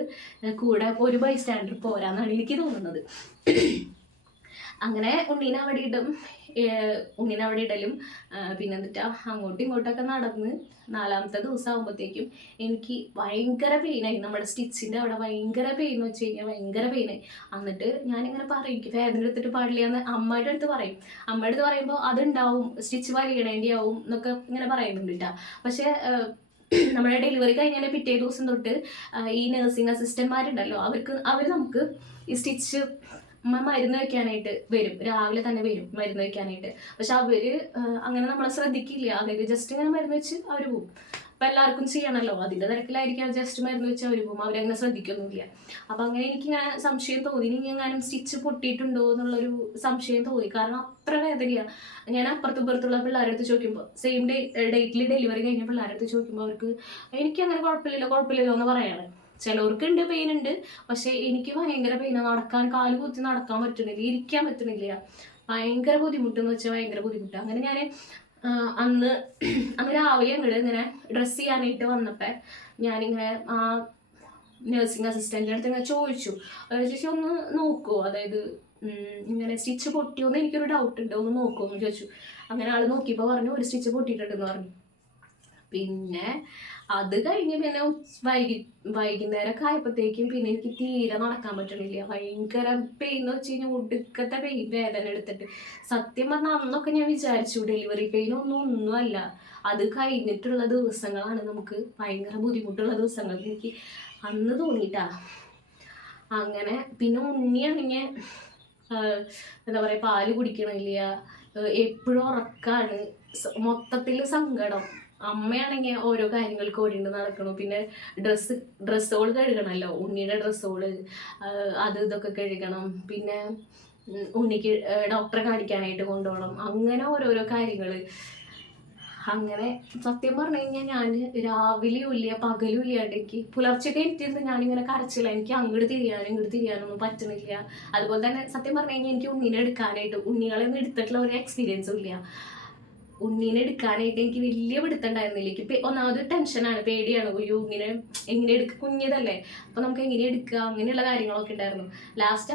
കൂടെ ഒരു ബൈസ്റ്റാൻഡർ പോരാന്നാണ് എനിക്ക് തോന്നുന്നത്. അങ്ങനെ ഉണ്ണീനെ അവിടെ ഇടലും പിന്നെ എന്നിട്ട് അങ്ങോട്ടും ഇങ്ങോട്ടൊക്കെ നടന്ന് 4-ാമത്തെ ദിവസം ആകുമ്പോഴത്തേക്കും എനിക്ക് ഭയങ്കര പെയിനായി. നമ്മുടെ സ്റ്റിച്ചിൻ്റെ അവിടെ ഭയങ്കര പെയിൻ എന്ന് വെച്ച് കഴിഞ്ഞാൽ ഭയങ്കര പെയിനായി. എന്നിട്ട് ഞാനിങ്ങനെ പറയും എനിക്ക് വേദന എടുത്തിട്ട് പാടില്ല എന്ന് അമ്മയുടെ അടുത്ത് പറയും. അമ്മയുടെ അടുത്ത് പറയുമ്പോൾ അതുണ്ടാവും, സ്റ്റിച്ച് വലിയണേണ്ടിയാവും എന്നൊക്കെ ഇങ്ങനെ പറയുന്നുണ്ട് കേട്ടോ. പക്ഷേ നമ്മുടെ ഡെലിവറി കഴിഞ്ഞാൽ പിറ്റേ ദിവസം തൊട്ട് ഈ നഴ്സിംഗ് അസിസ്റ്റന്റ്മാരുണ്ടല്ലോ, അവർ നമുക്ക് ഈ സ്റ്റിച്ച് മരുന്ന് വയ്ക്കാനായിട്ട് വരും. രാവിലെ തന്നെ വരും മരുന്ന് വയ്ക്കാനായിട്ട്. പക്ഷെ അങ്ങനെ നമ്മളെ ശ്രദ്ധിക്കില്ല. അതായത് ജസ്റ്റ് ഇങ്ങനെ മരുന്ന് വെച്ച് അവർ പോകും. അപ്പം എല്ലാവർക്കും ചെയ്യണമല്ലോ, അതിൻ്റെ തിരക്കിലായിരിക്കും ജസ്റ്റ് മരുന്ന് വെച്ച് അവർ പോകും. അവരങ്ങനെ ശ്രദ്ധിക്കൊന്നുമില്ല. അപ്പം അങ്ങനെ എനിക്കിങ്ങനെ സംശയം തോന്നി, ഇനി എങ്ങാനും സ്റ്റിച്ച് പൊട്ടിയിട്ടുണ്ടോ എന്നുള്ളൊരു സംശയം തോന്നി. കാരണം അത്ര വേദനയാണ്. ഞാൻ അപ്പുറത്തുള്ള പിള്ളേരുടെ അടുത്ത് ചോദിക്കുമ്പോൾ, സെയിം ഡേറ്റിൽ ഡെലിവറി കഴിഞ്ഞ പിള്ളേരുടെ അടുത്ത് ചോദിക്കുമ്പോൾ അവർക്ക് എനിക്കങ്ങനെ കുഴപ്പമില്ലല്ലോ എന്ന് പറയാണ്. ചിലവർക്കുണ്ട്, പെയിൻ ഉണ്ട്. പക്ഷെ എനിക്ക് ഭയങ്കര പെയിനാണ്. കാല് കുത്തി നടക്കാൻ പറ്റണില്ല, ഇരിക്കാൻ പറ്റണില്ല. ഭയങ്കര ബുദ്ധിമുട്ടെന്ന് വെച്ചാൽ ഭയങ്കര ബുദ്ധിമുട്ടാണ്. അങ്ങനെ ഞാൻ അന്ന് രാവിലെ ഇങ്ങനെ ഡ്രസ്സ് ചെയ്യാനായിട്ട് വന്നപ്പോൾ ഞാനിങ്ങനെ ആ നഴ്സിംഗ് അസിസ്റ്റൻ്റിൻ്റെ അടുത്ത് ഇങ്ങനെ ചോദിച്ചു, ചേച്ചി ഒന്ന് നോക്കുമോ, അതായത് ഇങ്ങനെ സ്റ്റിച്ച് പൊട്ടിയോന്ന് എനിക്കൊരു ഡൗട്ട് ഉണ്ട്, ഒന്ന് നോക്കുമോ എന്ന് ചോദിച്ചു. അങ്ങനെ ആൾ നോക്കിയപ്പോൾ പറഞ്ഞു ഒരു സ്റ്റിച്ച് പൊട്ടിയിട്ടുണ്ടെന്ന് പറഞ്ഞു. പിന്നെ അത് കഴിഞ്ഞ് പിന്നെ വൈകുന്നേരമൊക്കെ ആയപ്പോഴത്തേക്കും പിന്നെ എനിക്ക് തീരെ നടക്കാൻ പറ്റണില്ല. ഭയങ്കര പെയിൻ എന്ന് വെച്ച് കഴിഞ്ഞാൽ ഒടുക്കത്തെ വേദന എടുത്തിട്ട്. സത്യം പറഞ്ഞാൽ അന്നൊക്കെ ഞാൻ വിചാരിച്ചു ഡെലിവറി പെയിൻ ഒന്നുമല്ല, അത് കഴിഞ്ഞിട്ടുള്ള ദിവസങ്ങളാണ് നമുക്ക് ഭയങ്കര ബുദ്ധിമുട്ടുള്ള ദിവസങ്ങൾ. എനിക്ക് അന്ന് തോന്നിയിട്ടാ. അങ്ങനെ പിന്നെ ഉണ്ണിയാണെങ്കിൽ എന്താ പറയുക, പാല് കുടിക്കണില്ല, എപ്പോഴും ഉറക്കാണ്, മൊത്തത്തിൽ സങ്കടം. അമ്മയാണെങ്കിൽ ഓരോ കാര്യങ്ങൾക്ക് ഓടിണ്ട് നടക്കണം. പിന്നെ ഡ്രസ്സുകൾ കഴുകണമല്ലോ, ഉണ്ണിയുടെ ഡ്രസ്സുകൾ ഇതൊക്കെ കഴുകണം. പിന്നെ ഉണ്ണിക്ക് ഡോക്ടറെ കാണിക്കാനായിട്ട് കൊണ്ടുപോകണം. അങ്ങനെ ഓരോരോ കാര്യങ്ങൾ. അങ്ങനെ സത്യം പറഞ്ഞു കഴിഞ്ഞാൽ ഞാൻ രാവിലെയും ഇല്ല പകലും ഇല്ലാണ്ട് എനിക്ക് പുലർച്ചയൊക്കെ എത്തിയിരുന്ന് ഞാനിങ്ങനെ കരച്ചില്ല. എനിക്ക് അങ്ങോട്ട് തിരിയാനൊന്നും പറ്റുന്നില്ല. അതുപോലെ തന്നെ സത്യം പറഞ്ഞു കഴിഞ്ഞാൽ എനിക്ക് ഉണ്ണിനെ ഉണ്ണികളെയൊന്നും എടുത്തിട്ടുള്ള ഒരു എക്സ്പീരിയൻസും ഇല്ല. ഉണ്ണീനെ എടുക്കാനായിട്ട് എനിക്ക് വലിയ പിടുത്തുണ്ടായിരുന്നില്ല. എനിക്ക് ഒന്നാമത് ടെൻഷനാണ്, പേടിയാണ്. അയ്യോ എങ്ങനെ എടുക്കുക, കുഞ്ഞതല്ലേ, അപ്പോൾ നമുക്ക് എങ്ങനെ എടുക്കുക, അങ്ങനെയുള്ള കാര്യങ്ങളൊക്കെ ഉണ്ടായിരുന്നു. ലാസ്റ്റ്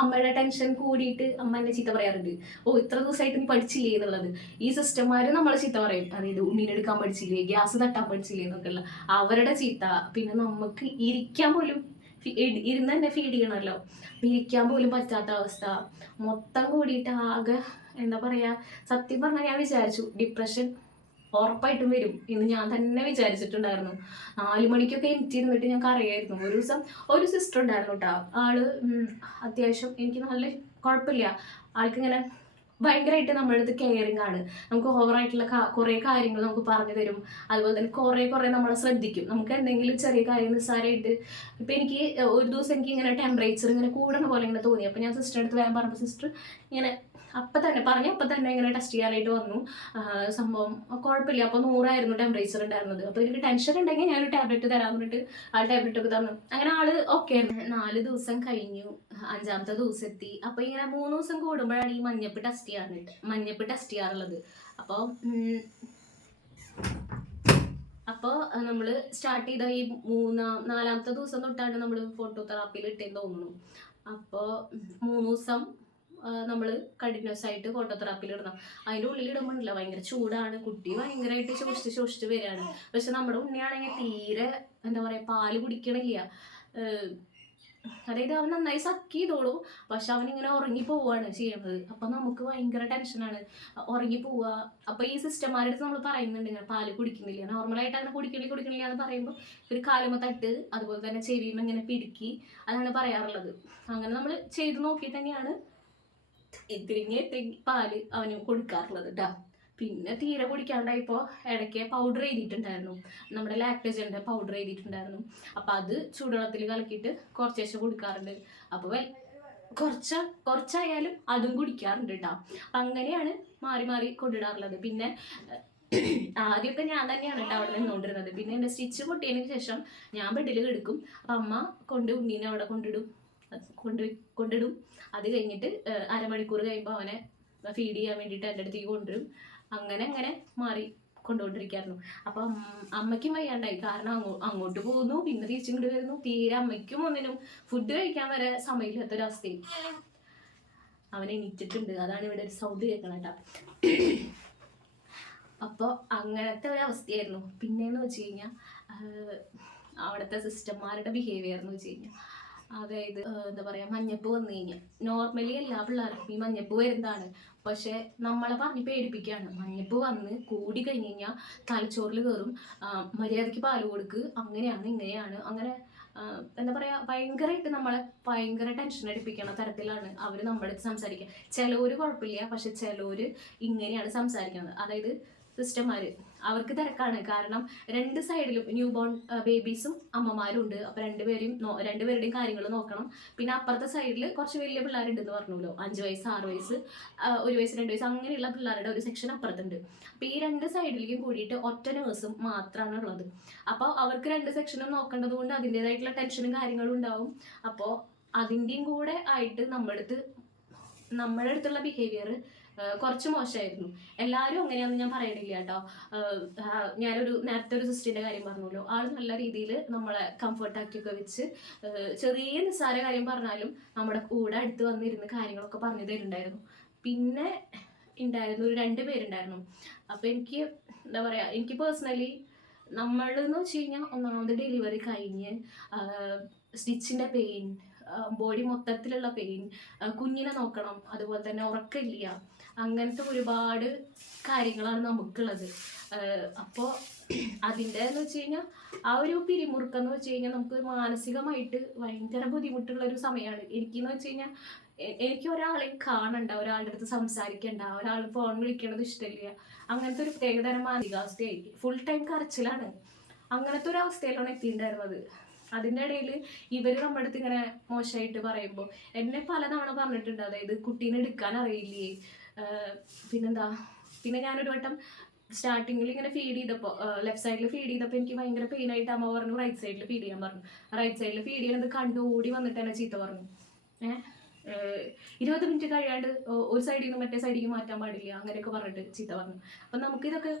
അമ്മയുടെ ടെൻഷൻ കൂടിയിട്ട് അമ്മ എന്നെ ചീത്ത പറയാറുണ്ട്, ഇത്ര ദിവസമായിട്ട് നീ പഠിച്ചില്ലേ എന്നുള്ളത്. ഈ സിസ്റ്റർമാർ നമ്മളെ ചീത്ത പറയും, അതായത് ഉണ്ണീനെ എടുക്കാൻ പഠിച്ചില്ലേ, ഗ്യാസ് തട്ടാൻ പഠിച്ചില്ലേ എന്നൊക്കെയുള്ള അവരുടെ ചീത്ത. പിന്നെ നമുക്ക് ഇരിക്കാൻ പോലും ഇരുന്ന് തന്നെ ഫീഡ് ചെയ്യണമല്ലോ, ഇരിക്കാൻ പോലും പറ്റാത്ത അവസ്ഥ മൊത്തം കൂടിയിട്ട് ആകെ എന്താ പറയുക. സത്യം പറഞ്ഞാൽ ഞാൻ വിചാരിച്ചു ഡിപ്രഷൻ ഉറപ്പായിട്ടും വരും എന്ന് ഞാൻ തന്നെ വിചാരിച്ചിട്ടുണ്ടായിരുന്നു. 4 മണിക്കൊക്കെ എനിക്കിരുന്നിട്ട് ഞങ്ങൾക്ക് അറിയായിരുന്നു. ഒരു ദിവസം ഒരു സിസ്റ്റർ ഉണ്ടായിരുന്നു കേട്ടോ. ആള് അത്യാവശ്യം എനിക്ക് നല്ല കുഴപ്പമില്ല, ആൾക്കിങ്ങനെ ഭയങ്കരമായിട്ട് നമ്മുടെ അടുത്ത് കെയറിങ് ആണ്. നമുക്ക് ഓവറായിട്ടുള്ള കുറേ കാര്യങ്ങൾ നമുക്ക് പറഞ്ഞു തരും. അതുപോലെ തന്നെ കുറേ നമ്മളെ ശ്രദ്ധിക്കും. നമുക്ക് എന്തെങ്കിലും ചെറിയ കാര്യം നിസ്സാരമായിട്ട് ഇപ്പം എനിക്ക് ഒരു ദിവസം എനിക്ക് ഇങ്ങനെ ടെമ്പറേച്ചർ ഇങ്ങനെ കൂടണ പോലെ ഇങ്ങനെ തോന്നി. അപ്പം ഞാൻ സിസ്റ്ററിൻ്റെ അടുത്ത് വേഗം പറഞ്ഞപ്പോൾ സിസ്റ്റർ ഇങ്ങനെ അപ്പം തന്നെ ഇങ്ങനെ ടെസ്റ്റ് ചെയ്യാനായിട്ട് വന്നു. സംഭവം കുഴപ്പമില്ല. അപ്പോൾ 100 ടെമ്പറേച്ചർ ഉണ്ടായിരുന്നത്. അപ്പോൾ എനിക്ക് ടെൻഷൻ ഉണ്ടെങ്കിൽ ഞാനൊരു ടാബ്ലറ്റ് തരാൻ പറഞ്ഞിട്ട് ആ ടാബ്ലറ്റ് ഒക്കെ തന്നു. അങ്ങനെ ആള് ഓക്കെ ആയിരുന്നു. 4 ദിവസം കഴിഞ്ഞു, 5ാമത്തെ ദിവസം എത്തി. അപ്പോൾ ഇങ്ങനെ 3 ദിവസം കൂടുമ്പോഴാണ് ഈ മഞ്ഞപ്പ് ടെസ്റ്റ് ചെയ്യാറുള്ളത്. അപ്പോൾ നമ്മൾ സ്റ്റാർട്ട് ചെയ്ത ഈ 4ാമത്തെ ദിവസം തൊട്ടാണ് നമ്മൾ ഫോട്ടോ തെറാപ്പിയിൽ ഇട്ടേന്ന് തോന്നുന്നു. അപ്പോൾ 3 ദിവസം നമ്മൾ കണ്ടിന്യൂസ് ആയിട്ട് ഫോട്ടോ തെറാപ്പിയിൽ ഇടണം. അതിൻ്റെ ഉള്ളിൽ ഇടുമ്പോഴില്ല, ഭയങ്കര ചൂടാണ്, കുട്ടി ഭയങ്കരമായിട്ട് ശോഷിച്ച് വരികയാണ്. പക്ഷെ നമ്മുടെ ഉണ്ണിയാണെങ്കിൽ തീരെ എന്താ പറയുക, പാല് കുടിക്കണില്ല. അതായത് അവൻ നന്നായി സക്ക് ചെയ്തോളൂ, പക്ഷെ അവനിങ്ങനെ ഉറങ്ങി പോവുകയാണ് ചെയ്യുന്നത്. അപ്പം നമുക്ക് ഭയങ്കര ടെൻഷനാണ്, ഉറങ്ങി പോവുക. അപ്പോൾ ഈ സിസ്റ്റർമാരുടെ അടുത്ത് നമ്മൾ പറയുന്നുണ്ട് ഇങ്ങനെ പാല് കുടിക്കുന്നില്ല, നോർമലായിട്ട് അങ്ങനെ കുടിക്കണില്ല എന്ന് പറയുമ്പോൾ ഒരു കാലുമ തട്ട്, അതുപോലെ തന്നെ ചെവിയും ഇങ്ങനെ പിടുക്കി, അതാണ് പറയാറുള്ളത്. അങ്ങനെ നമ്മൾ ചെയ്ത് നോക്കിയിട്ട് തന്നെയാണ് ഇത്തിരിങ്ങി പാല് അവന് കൊടുക്കാറുള്ളത് കേട്ടോ. പിന്നെ തീരെ കുടിക്കാണ്ടായിപ്പോൾ ഇടയ്ക്ക് പൗഡർ എഴുതിയിട്ടുണ്ടായിരുന്നു, നമ്മുടെ ലാക്ടോജൻ്റെ പൗഡർ എഴുതിയിട്ടുണ്ടായിരുന്നു. അപ്പം അത് ചൂടുവെള്ളത്തിൽ കലക്കിയിട്ട് കുറച്ചേശം കൊടുക്കാറുണ്ട്. അപ്പോൾ കുറച്ചായാലും അതും കുടിക്കാറുണ്ട് കേട്ടോ. അപ്പം അങ്ങനെയാണ് മാറി കൊണ്ടിടാറുള്ളത്. പിന്നെ ആദ്യമൊക്കെ ഞാൻ തന്നെയാണ് കേട്ടോ അവിടെ നിന്നുകൊണ്ടിരുന്നത്. പിന്നെ എൻ്റെ സ്റ്റിച്ച് പൊട്ടിയതിന് ശേഷം ഞാൻ ബെഡിൽ കിടക്കും. അപ്പം അമ്മ ഉണ്ണീനെ അവിടെ കൊണ്ടിടും. അത് കഴിഞ്ഞിട്ട് അരമണിക്കൂർ കഴിയുമ്പോൾ അവനെ ഫീഡ് ചെയ്യാൻ വേണ്ടിയിട്ട് എൻ്റെ അടുത്തേക്ക് കൊണ്ടുവരും. അങ്ങനെ മാറി കൊണ്ടുകൊണ്ടിരിക്കായിരുന്നു. അപ്പം അമ്മയ്ക്കും വയ്യാണ്ടായി, കാരണം അങ്ങോട്ട് പോകുന്നു, പിന്നെ തിരിച്ചിങ്ങോട്ട് വരുന്നു. തീരെ അമ്മയ്ക്കും ഒന്നിനും ഫുഡ് കഴിക്കാൻ വരെ സമയമില്ലാത്തൊരവസ്ഥയും. അവൻ എണീറ്റിട്ടുണ്ട്, അതാണ് ഇവിടെ ഒരു സൗണ്ട് കേൾക്കണം കേട്ടോ. അപ്പോൾ അങ്ങനത്തെ ഒരവസ്ഥയായിരുന്നു. പിന്നെയെന്ന് വെച്ച് കഴിഞ്ഞാൽ അവിടുത്തെ സിസ്റ്റർമാരുടെ ബിഹേവിയർ എന്ന് വെച്ച് കഴിഞ്ഞാൽ, അതായത് എന്താ പറയുക, മഞ്ഞപ്പ് വന്നു കഴിഞ്ഞാൽ നോർമലി എല്ലാ പിള്ളേർക്കും ഈ മഞ്ഞപ്പ് വരുന്നതാണ്. പക്ഷെ നമ്മളെ പറഞ്ഞ് പേടിപ്പിക്കുകയാണ്. മഞ്ഞപ്പ് വന്ന് കൂടി കഴിഞ്ഞ് കഴിഞ്ഞാൽ തലച്ചോറിൽ കയറും, മര്യാദയ്ക്ക് പാല് കൊടുക്ക്, അങ്ങനെയാണ് ഇങ്ങനെയാണ്, അങ്ങനെ എന്താ പറയുക, ഭയങ്കരമായിട്ട് നമ്മളെ ഭയങ്കര ടെൻഷൻ അടിപ്പിക്കണ തരത്തിലാണ് അവർ നമ്മുടെ അടുത്ത് സംസാരിക്കുക. ചിലവർ കുഴപ്പമില്ല, പക്ഷെ ചിലവർ ഇങ്ങനെയാണ് സംസാരിക്കുന്നത്. അതായത് സിസ്റ്റർമാർ അവർക്ക് തിരക്കാണ്, കാരണം 2 സൈഡിലും ന്യൂ ബോൺ ബേബീസും അമ്മമാരും ഉണ്ട്. അപ്പോൾ രണ്ടുപേരുടെയും കാര്യങ്ങൾ നോക്കണം. പിന്നെ അപ്പുറത്തെ സൈഡിൽ കുറച്ച് വലിയ പിള്ളേരുണ്ടെന്ന് പറഞ്ഞല്ലോ, 5 വയസ്സ് 6 വയസ്സ് 1 വയസ്സ് 2 വയസ്സ് അങ്ങനെയുള്ള പിള്ളേരുടെ ഒരു സെക്ഷൻ അപ്പുറത്തുണ്ട്. അപ്പോൾ ഈ 2 സൈഡിലേക്കും കൂടിയിട്ട് ഒറ്റ നേഴ്സും മാത്രമാണ് ഉള്ളത്. അപ്പോൾ അവർക്ക് 2 സെക്ഷനും നോക്കേണ്ടത് കൊണ്ട് അതിൻ്റെതായിട്ടുള്ള ടെൻഷനും കാര്യങ്ങളും ഉണ്ടാവും. അപ്പോൾ അതിൻ്റെയും കൂടെ ആയിട്ട് നമ്മുടെ അടുത്തുള്ള ബിഹേവിയർ കുറച്ച് മോശമായിരുന്നു. എല്ലാവരും അങ്ങനെയാണെന്ന് ഞാൻ പറയണില്ല കേട്ടോ. നേരത്തെ ഒരു സിസ്റ്ററിൻ്റെ കാര്യം പറഞ്ഞല്ലോ, ആൾ നല്ല രീതിയിൽ നമ്മളെ കംഫർട്ടാക്കിയൊക്കെ വെച്ച് ചെറിയ നിസ്സാര കാര്യം പറഞ്ഞാലും നമ്മുടെ കൂടെ അടുത്ത് വന്നിരുന്ന് കാര്യങ്ങളൊക്കെ പറഞ്ഞു തരുന്നുണ്ടായിരുന്നു. പിന്നെ ഉണ്ടായിരുന്നു 2 പേരുണ്ടായിരുന്നു. അപ്പോൾ എനിക്ക് എന്താ പറയുക, എനിക്ക് പേഴ്സണലി നമ്മളെന്ന് വെച്ച് കഴിഞ്ഞാൽ ഒന്നാമത് ഡെലിവറി കഴിഞ്ഞ് സ്റ്റിച്ചിൻ്റെ പെയിൻ, ബോഡി മൊത്തത്തിലുള്ള പെയിൻ, കുഞ്ഞിനെ നോക്കണം, അതുപോലെ തന്നെ ഉറക്കമില്ല, അങ്ങനത്തെ ഒരുപാട് കാര്യങ്ങളാണ് നമുക്കുള്ളത്. അപ്പോൾ അതിൻ്റെ എന്ന് വെച്ച് കഴിഞ്ഞാൽ ആ ഒരു പിരിമുറുക്കം എന്ന് വെച്ച് കഴിഞ്ഞാൽ നമുക്ക് മാനസികമായിട്ട് ഭയങ്കര ബുദ്ധിമുട്ടുള്ള ഒരു സമയമാണ്. എനിക്കെന്ന് വെച്ച് കഴിഞ്ഞാൽ എനിക്ക് ഒരാളെയും കാണണ്ട, ഒരാളുടെ അടുത്ത് സംസാരിക്കണ്ട, ഒരാൾ ഫോൺ വിളിക്കണത് ഇഷ്ടമില്ല, അങ്ങനത്തെ ഒരു പ്രത്യേകതരം മാനസികാവസ്ഥയായി. ഫുൾ ടൈം കരച്ചിലാണ്. അങ്ങനത്തെ ഒരു അവസ്ഥയിലാണ് എത്തിയിട്ടുണ്ടായിരുന്നത്. അതിൻ്റെ ഇടയിൽ ഇവർ നമ്മുടെ അടുത്ത് ഇങ്ങനെ മോശമായിട്ട് പറയുമ്പോൾ എന്നെ പലതവണ പറഞ്ഞിട്ടുണ്ട്, അതായത് കുട്ടീനെ എടുക്കാൻ അറിയില്ലേ, പിന്നെ ഞാനൊരു വട്ടം സ്റ്റാർട്ടിങ്ങിൽ ഇങ്ങനെ ഫീഡ് ചെയ്തപ്പോൾ ലെഫ്റ്റ് സൈഡിൽ ഫീഡ് ചെയ്തപ്പോൾ എനിക്ക് ഭയങ്കര പെയിനായിട്ട് അമ്മ പറഞ്ഞു റൈറ്റ് സൈഡിൽ ഫീഡ് ചെയ്യാൻ പറഞ്ഞു. റൈറ്റ് സൈഡിൽ ഫീഡ് ചെയ്യുന്നത് കണ്ടു ഓടി വന്നിട്ട് എന്നെ ചീത്ത പറഞ്ഞു. 20 മിനിറ്റ് കഴിയാണ്ട് ഒരു സൈഡിൽ നിന്ന് മറ്റേ സൈഡിലേക്ക് മാറ്റാൻ പാടില്ല, അങ്ങനെയൊക്കെ പറഞ്ഞിട്ട് ചീത്ത പറഞ്ഞു. അപ്പം നമുക്കിതൊക്കെ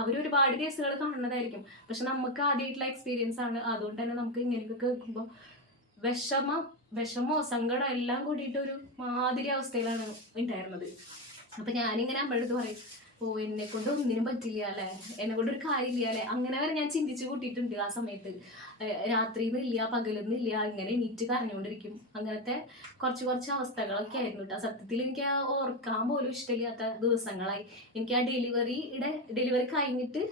അവരൊരുപാട് കേസുകൾ കാണുന്നതായിരിക്കും, പക്ഷെ നമുക്ക് ആദ്യമായിട്ടുള്ള എക്സ്പീരിയൻസ് ആണ്. അതുകൊണ്ട് തന്നെ നമുക്ക് ഇങ്ങനെയൊക്കെ കേൾക്കുമ്പോൾ വിഷമോ സങ്കടം എല്ലാം കൂടിയിട്ടൊരു മാതിരി അവസ്ഥയിലാണ് ഉണ്ടായിരുന്നത്. അപ്പം ഞാനിങ്ങനെ അമ്മയുടെ അടുത്ത് പറയും, എന്നെ കൊണ്ട് ഒന്നിനും പറ്റില്ല അല്ലേ, എന്നെ കൊണ്ട് ഒരു കാര്യമില്ല അല്ലേ, അങ്ങനെ വരെ ഞാൻ ചിന്തിച്ച് കൂട്ടിയിട്ടുണ്ട്. ആ സമയത്ത് രാത്രിന്നില്ല പകലൊന്നില്ല, ഇങ്ങനെ എണീറ്റ് കരഞ്ഞുകൊണ്ടിരിക്കും. അങ്ങനത്തെ കുറച്ച് അവസ്ഥകളൊക്കെ ആയിരുന്നു കേട്ടോ. സത്യത്തിൽ എനിക്ക് ഓർക്കാൻ പോലും ഇഷ്ടമില്ലാത്ത ദിവസങ്ങളായി. എനിക്ക് ആ ഡെലിവറി കഴിഞ്ഞിട്ട്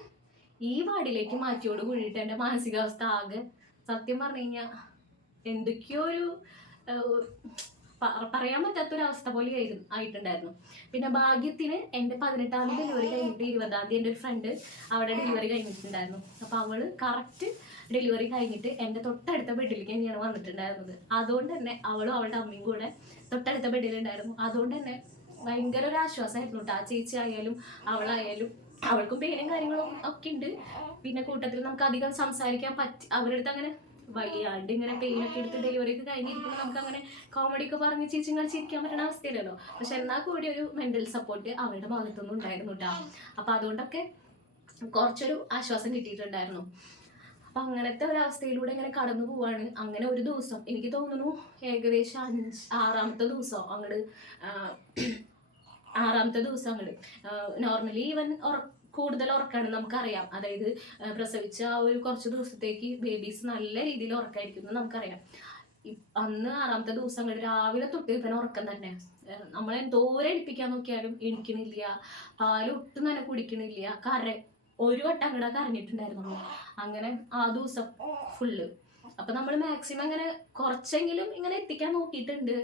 ഈ വാർഡിലേക്ക് മാറ്റിയോട് കൂടിയിട്ട് എൻ്റെ മാനസികാവസ്ഥ ആകെ സത്യം പറഞ്ഞു കഴിഞ്ഞാൽ എന്തൊക്കെയോ ഒരു പറയാൻ പറ്റാത്തൊരവസ്ഥ പോലെ ആയിട്ടുണ്ടായിരുന്നു. പിന്നെ ഭാഗ്യത്തിന് എൻ്റെ 18-ാം തീയതി ഡെലിവറി കഴിഞ്ഞിട്ട് 20-ാം തീയതി എൻ്റെ ഒരു ഫ്രണ്ട് അവിടെ ഡെലിവറി കഴിഞ്ഞിട്ടുണ്ടായിരുന്നു. അപ്പോൾ അവള് കറക്റ്റ് ഡെലിവറി കഴിഞ്ഞിട്ട് എൻ്റെ തൊട്ടടുത്ത ബെഡിലേക്ക് തന്നെയാണ് വന്നിട്ടുണ്ടായിരുന്നത്. അതുകൊണ്ട് തന്നെ അവളും അവളുടെ അമ്മയും കൂടെ തൊട്ടടുത്ത ബെഡിലുണ്ടായിരുന്നു. അതുകൊണ്ട് തന്നെ ഭയങ്കര ഒരു ആശ്വാസമായിരുന്നു കേട്ടോ. ആ ചേച്ചി ആയാലും അവളായാലും അവൾക്കും പെയിനും കാര്യങ്ങളും ഒക്കെ ഉണ്ട്. പിന്നെ കൂട്ടത്തിൽ നമുക്ക് അധികം സംസാരിക്കാൻ അവരുടെ അടുത്ത് അങ്ങനെ വയ്യാണ്ട് ഇങ്ങനെ പെയിനൊക്കെ എടുത്ത് ഡെലിവറി ഒക്കെ കഴിഞ്ഞിരിക്കുമ്പോൾ നമുക്ക് അങ്ങനെ കോമഡി ഒക്കെ പറഞ്ഞ് ചേച്ചി കളിച്ചിരിക്കാൻ പറ്റുന്ന അവസ്ഥയില്ലല്ലോ. പക്ഷെ എന്നാൽ കൂടി ഒരു മെന്റൽ സപ്പോർട്ട് അവരുടെ ഭാഗത്തുനിന്നും ഉണ്ടായിരുന്നു കേട്ടോ. അപ്പൊ അതുകൊണ്ടൊക്കെ കുറച്ചൊരു ആശ്വാസം കിട്ടിയിട്ടുണ്ടായിരുന്നു. അപ്പൊ അങ്ങനത്തെ ഒരു അവസ്ഥയിലൂടെ ഇങ്ങനെ കടന്നു പോവാണ്. അങ്ങനെ ഒരു ദിവസം എനിക്ക് തോന്നുന്നു ഏകദേശം 6-ാമത്തെ ദിവസം അങ്ങോട്ട് നോർമലി ഇവൻ കൂടുതൽ ഉറക്കാണ് നമുക്കറിയാം. അതായത് പ്രസവിച്ച ആ ഒരു കുറച്ച് ദിവസത്തേക്ക് ബേബീസ് നല്ല രീതിയിൽ ഉറക്കായിരിക്കും നമുക്കറിയാം. അന്ന് 6-ാമത്തെ ദിവസം അങ്ങോട്ട് രാവിലെ തൊട്ട് ഇവൻ ഉറക്കം തന്നെ. നമ്മൾ എന്തോരം എണിപ്പിക്കാൻ നോക്കിയാലും എണിക്കണില്ല, പാല് ഒട്ടും തന്നെ കുടിക്കണില്ല. ഒരു വട്ടം അങ്ങോട്ട് കരഞ്ഞിട്ടുണ്ടായിരുന്നു. അങ്ങനെ ആ ദിവസം ഫുള്ള്. അപ്പൊ നമ്മൾ മാക്സിമം അങ്ങനെ കുറച്ചെങ്കിലും ഇങ്ങനെ എത്തിക്കാൻ നോക്കിയിട്ടുണ്ട്.